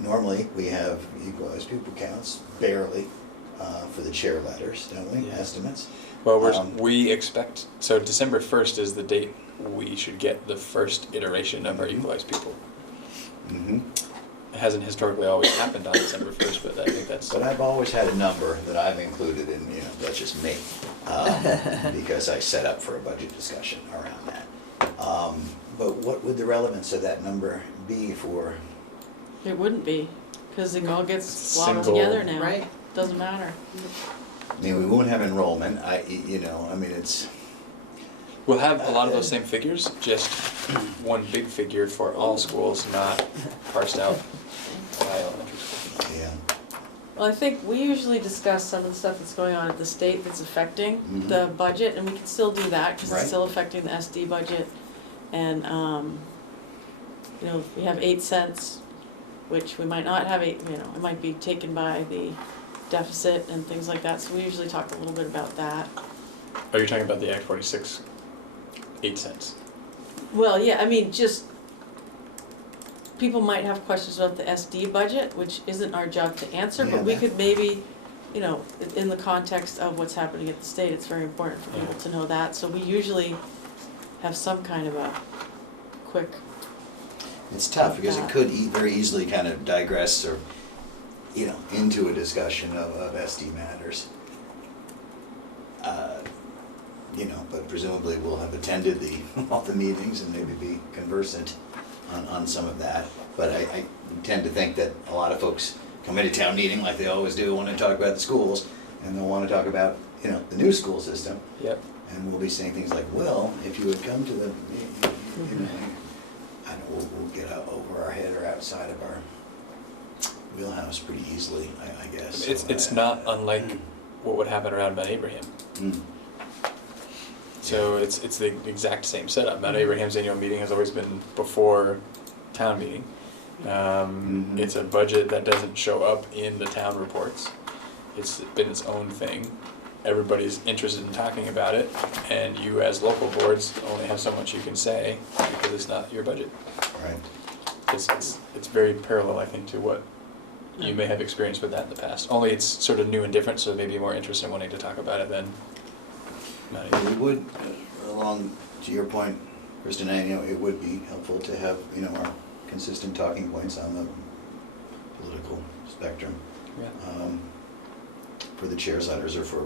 Normally, we have equalized pupil counts, barely, for the chair letters, don't we, Yeah. estimates? Well, Um, we expect, so December 1st is the date we should get the first iteration of our equalized people. Mm-hmm. It hasn't historically always happened on December 1st, but I think that's, But I've always had a number that I've included in, you know, that's just me, because I set up for a budget discussion around that. But what would the relevance of that number be for, It wouldn't be, because it all gets It's swapped single- together now. Right. Doesn't matter. I mean, we won't have enrollment, you know, I mean, it's, we'll have a lot of those same figures, just one big figure for all schools, not parsed out by elementary school. yeah. Well, I think we usually discuss some of the stuff that's going on at the state that's affecting Mhm. the budget, and we can still do that, because Right. it's still affecting the SD budget. And, you know, we have 8 cents, which we might not have it might be taken by the deficit and things like that, so we usually talk a little bit about that. Oh, you're talking about the Act 46, 8 cents. Well, yeah, I mean, just, people might have questions about the SD budget, which isn't our job to answer, Yeah, but we that- could maybe, you know, in the context of what's happening at the state, it's very important for people to know that, so we usually have some kind of a quick, It's tough, because it could very easily kind of digress or, you know, into a discussion of SD matters. You know, but presumably we'll have attended all the meetings and maybe be conversant on some of that. But I tend to think that a lot of folks come into town meeting like they always do, want to talk about the schools, and they'll want to talk about, you know, the new school system. Yep. And we'll be saying things like, well, if you would come to the, you know, I don't know, we'll get over our head or outside of our wheelhouse pretty easily, I guess. It's not unlike what would happen around Mount Abraham. Mm. So it's the exact same setup. Mount Abraham's annual meeting has always been before town meeting. Mhm. It's a budget that doesn't show up in the town reports. It's been its own thing. Everybody's interested in talking about it, and you as local boards only have so much you can say because it's not your budget. Right. It's very parallel, I think, to what you may have experienced with that in the past. Only it's sort of new and different, so maybe more interest in wanting to talk about it than Mount Abraham. It would, along to your point, Kristen, you know, it would be helpful to have, you know, our consistent talking points on the political spectrum. Yeah. For the chair's letters or for,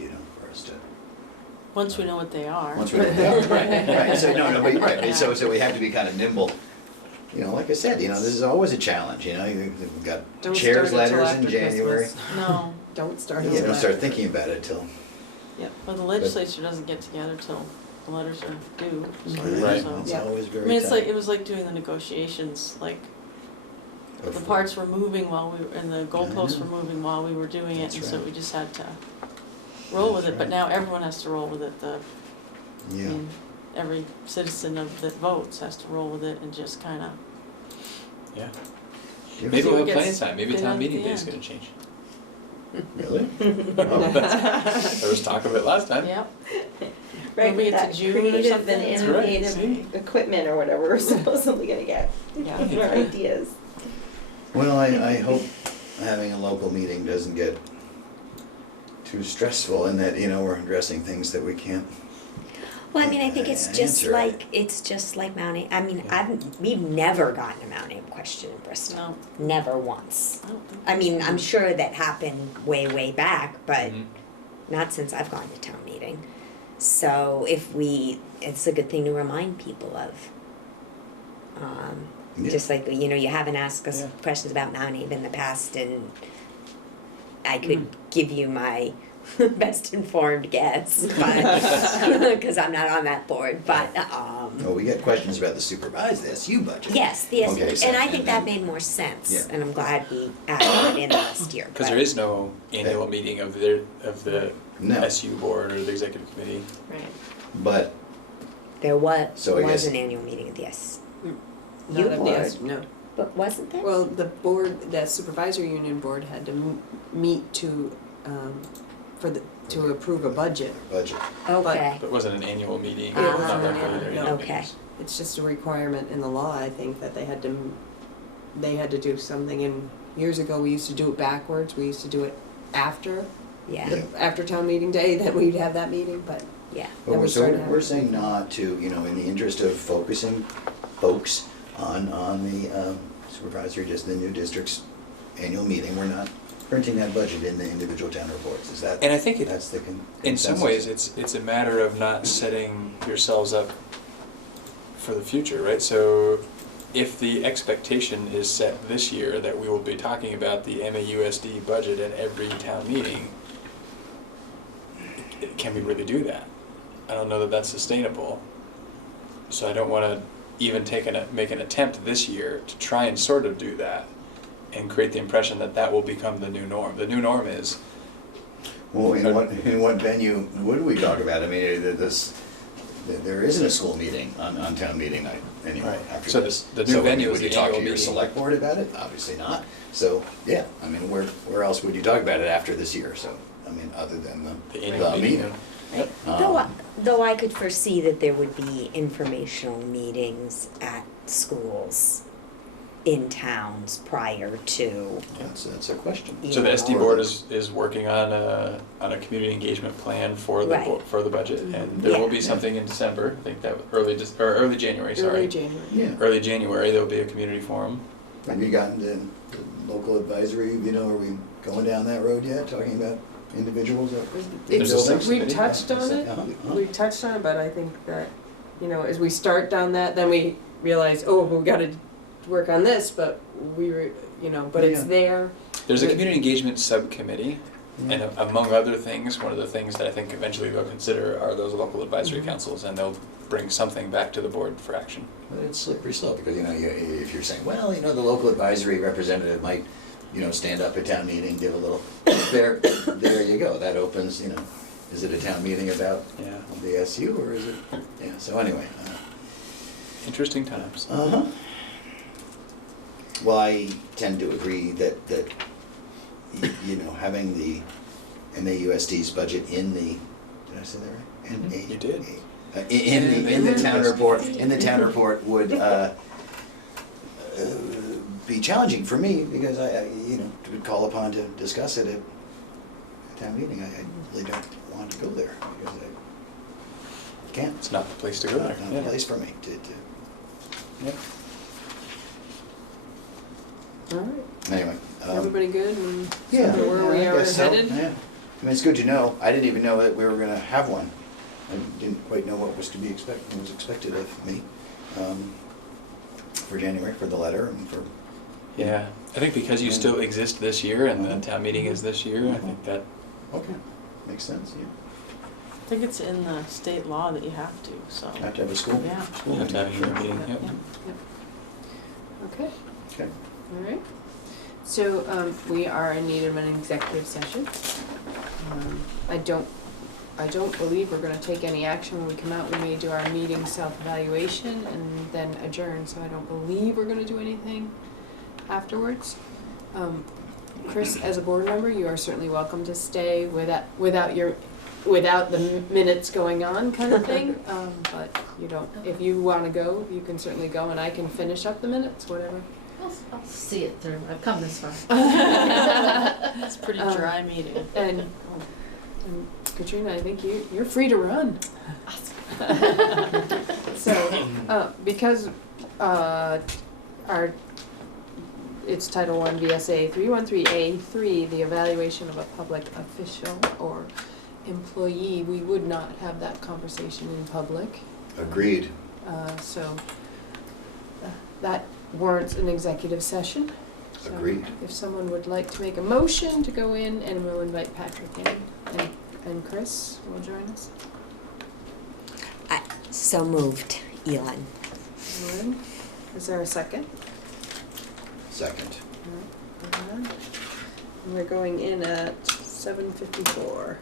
you know, for us to. once we know what they are. Once we, right, so, no, but you're right, so we have to be kind of nimble. You know, like I said, you know, this is always a challenge, you know, we've got Don't chair's start until letters in after January. Christmas. No, Don't start You until don't start after thinking Christmas. about it till, well, the legislature doesn't get together till the letters are due, sort of, Right. so. it's Yeah. always I very mean, it's tough. like, it was like doing the negotiations, like, the parts were moving while we were, and the goalposts know. were moving while we were doing it, That's and so right. we just had to roll with That's it, but right. now everyone has to roll with it, I Yeah, mean, every citizen that votes has to roll with it and just kinda. Yeah. Give Maybe us- we'll have Gets plenty of time. Maybe thin town at meeting the day is end. gonna change. Really? There was talk of it last time. Yep. Right, Maybe with it's that a June or creative something. and That's right, innovative see? equipment or whatever we're supposedly gonna get, Yeah. or ideas. Well, I hope having a local meeting doesn't get too stressful in that, we're addressing things that we can't. Well, I mean, I think it's just Answer. like Mount A. I mean, we've never gotten a Mount A question in Bristol. No, Never once. I don't think. I mean, I'm sure that happened way back, but Mhm. not since I've gone to town meeting. So it's a good thing to remind people of. Yeah. Just like, you haven't asked us Yeah. questions about Mount Eve in the past, and I could give you my best informed guess, but, because I'm not on that board, but, Well, we get questions about the supervised SU budget. yes, Okay, so- and I think that and- made more sense, Yeah. and I'm glad we added it in last year. Because but there is no annual meeting of the No, SU board or the executive committee. Right. but, There So I guess- was an annual meeting at the S. Not You of the would. S, no. But wasn't there? Well, the board, the supervisory union board had to meet to, to approve a budget. budget. Okay. But it wasn't an annual meeting. Ah. not like Yeah, regular no. annual Okay. meetings. It's just a requirement in the law, I think, that they had to do something, and years ago, we used to do it backwards, we used to do it after Yeah, after town meeting day, that we'd have that meeting, but yeah. But Then we we're, so started we're having- saying not to, in the interest of focusing folks on the supervisory, just the new district's annual meeting, we're not printing that budget in the individual town reports, is that? And I think That's the in some consensus? ways, it's a matter of not setting yourselves up for the future, right? So if the expectation is set this year that we will be talking about the MAUSD budget at every town meeting, can we really do that? I don't know that that's sustainable. So I don't want to even make an attempt this year to try and sort of do that and create the impression that that will become the new norm. The new norm is Well, in what venue would we talk about? I mean, there isn't a school meeting on town meeting night anymore Right. after So this. the new venue is Would you the talk annual to your meeting. select board about it? Obviously not. So, yeah, I mean, where else would you talk about it after this year? So, I mean, other than the the annual meeting. meeting. Yep. Though I could foresee that there would be informational meetings at schools in towns prior to. That's a question. So the SD board is working on a community engagement plan for the Right. for the budget, and there will be Yeah. something in December. I think that early January. Sorry, early January. Yeah. early January there will be a community forum. Have you gotten to the local advisory, are we going down that road yet, talking about individuals that? There's a buildings? subcommittee. We've touched on it, Uh-huh. we touched on it, but I think that, as we start down that, then we realize, oh, we gotta work on this, but but it's Yeah. there. There's a community engagement subcommittee, and among other things, one of the things that I think eventually they'll consider are those local advisory councils, and they'll bring something back to the board for action. But it's slippery slope, because, if you're saying, well, the local advisory representative might, stand up at town meeting, give a little, there you go, that opens, is it a town meeting about Yeah, the SU, or is it, so anyway. interesting times. Uh-huh. Well, I tend to agree that, having the MAUSD's budget in the, did I say that right? Mhm, you did. In the town report, would, be challenging for me, because I to be called upon to discuss it at a town meeting, I really don't want to go there, because I can't. It's not the place to go there. Not Yeah. a place for me to, Yeah. All right, anyway. everybody good, and Yeah. where we I are guess so, headed? yeah. I mean, it's good to know. I didn't even know that we were gonna have one. I didn't quite know what was expected of me, for January, for the letter and for. Yeah, I think because you still exist this year and the town meeting is this year, I think that Okay, makes sense, yeah. I think it's in the state law that you have to, so. Have to have a school? Yeah. School you have to have meeting, your sure. meeting, yep. Okay, Okay. all right. So, we are in need of an executive session. I don't I don't believe we're gonna take any action when we come out. We may do our meeting self-evaluation and then adjourn, so I don't believe we're gonna do anything afterwards. Chris, as a board member, you are certainly welcome to stay without the minutes going on kind of thing. But you don't, if you wanna go, you can certainly go and I can finish up the minutes, whatever. I'll see it through. I've come this far. It's a pretty dry meeting. And Katrina, I think you're free to run. So, because it's Title I VSA 313A3, the evaluation of a public official or employee, we would not have that conversation in public. Agreed. So that warrants an executive session. So Agreed. if someone would like to make a motion to go in, and we'll invite Patrick in, and Chris will join us. So moved, Elon. Lauren, is there a second? Second. All right, and we're going in at 7:54.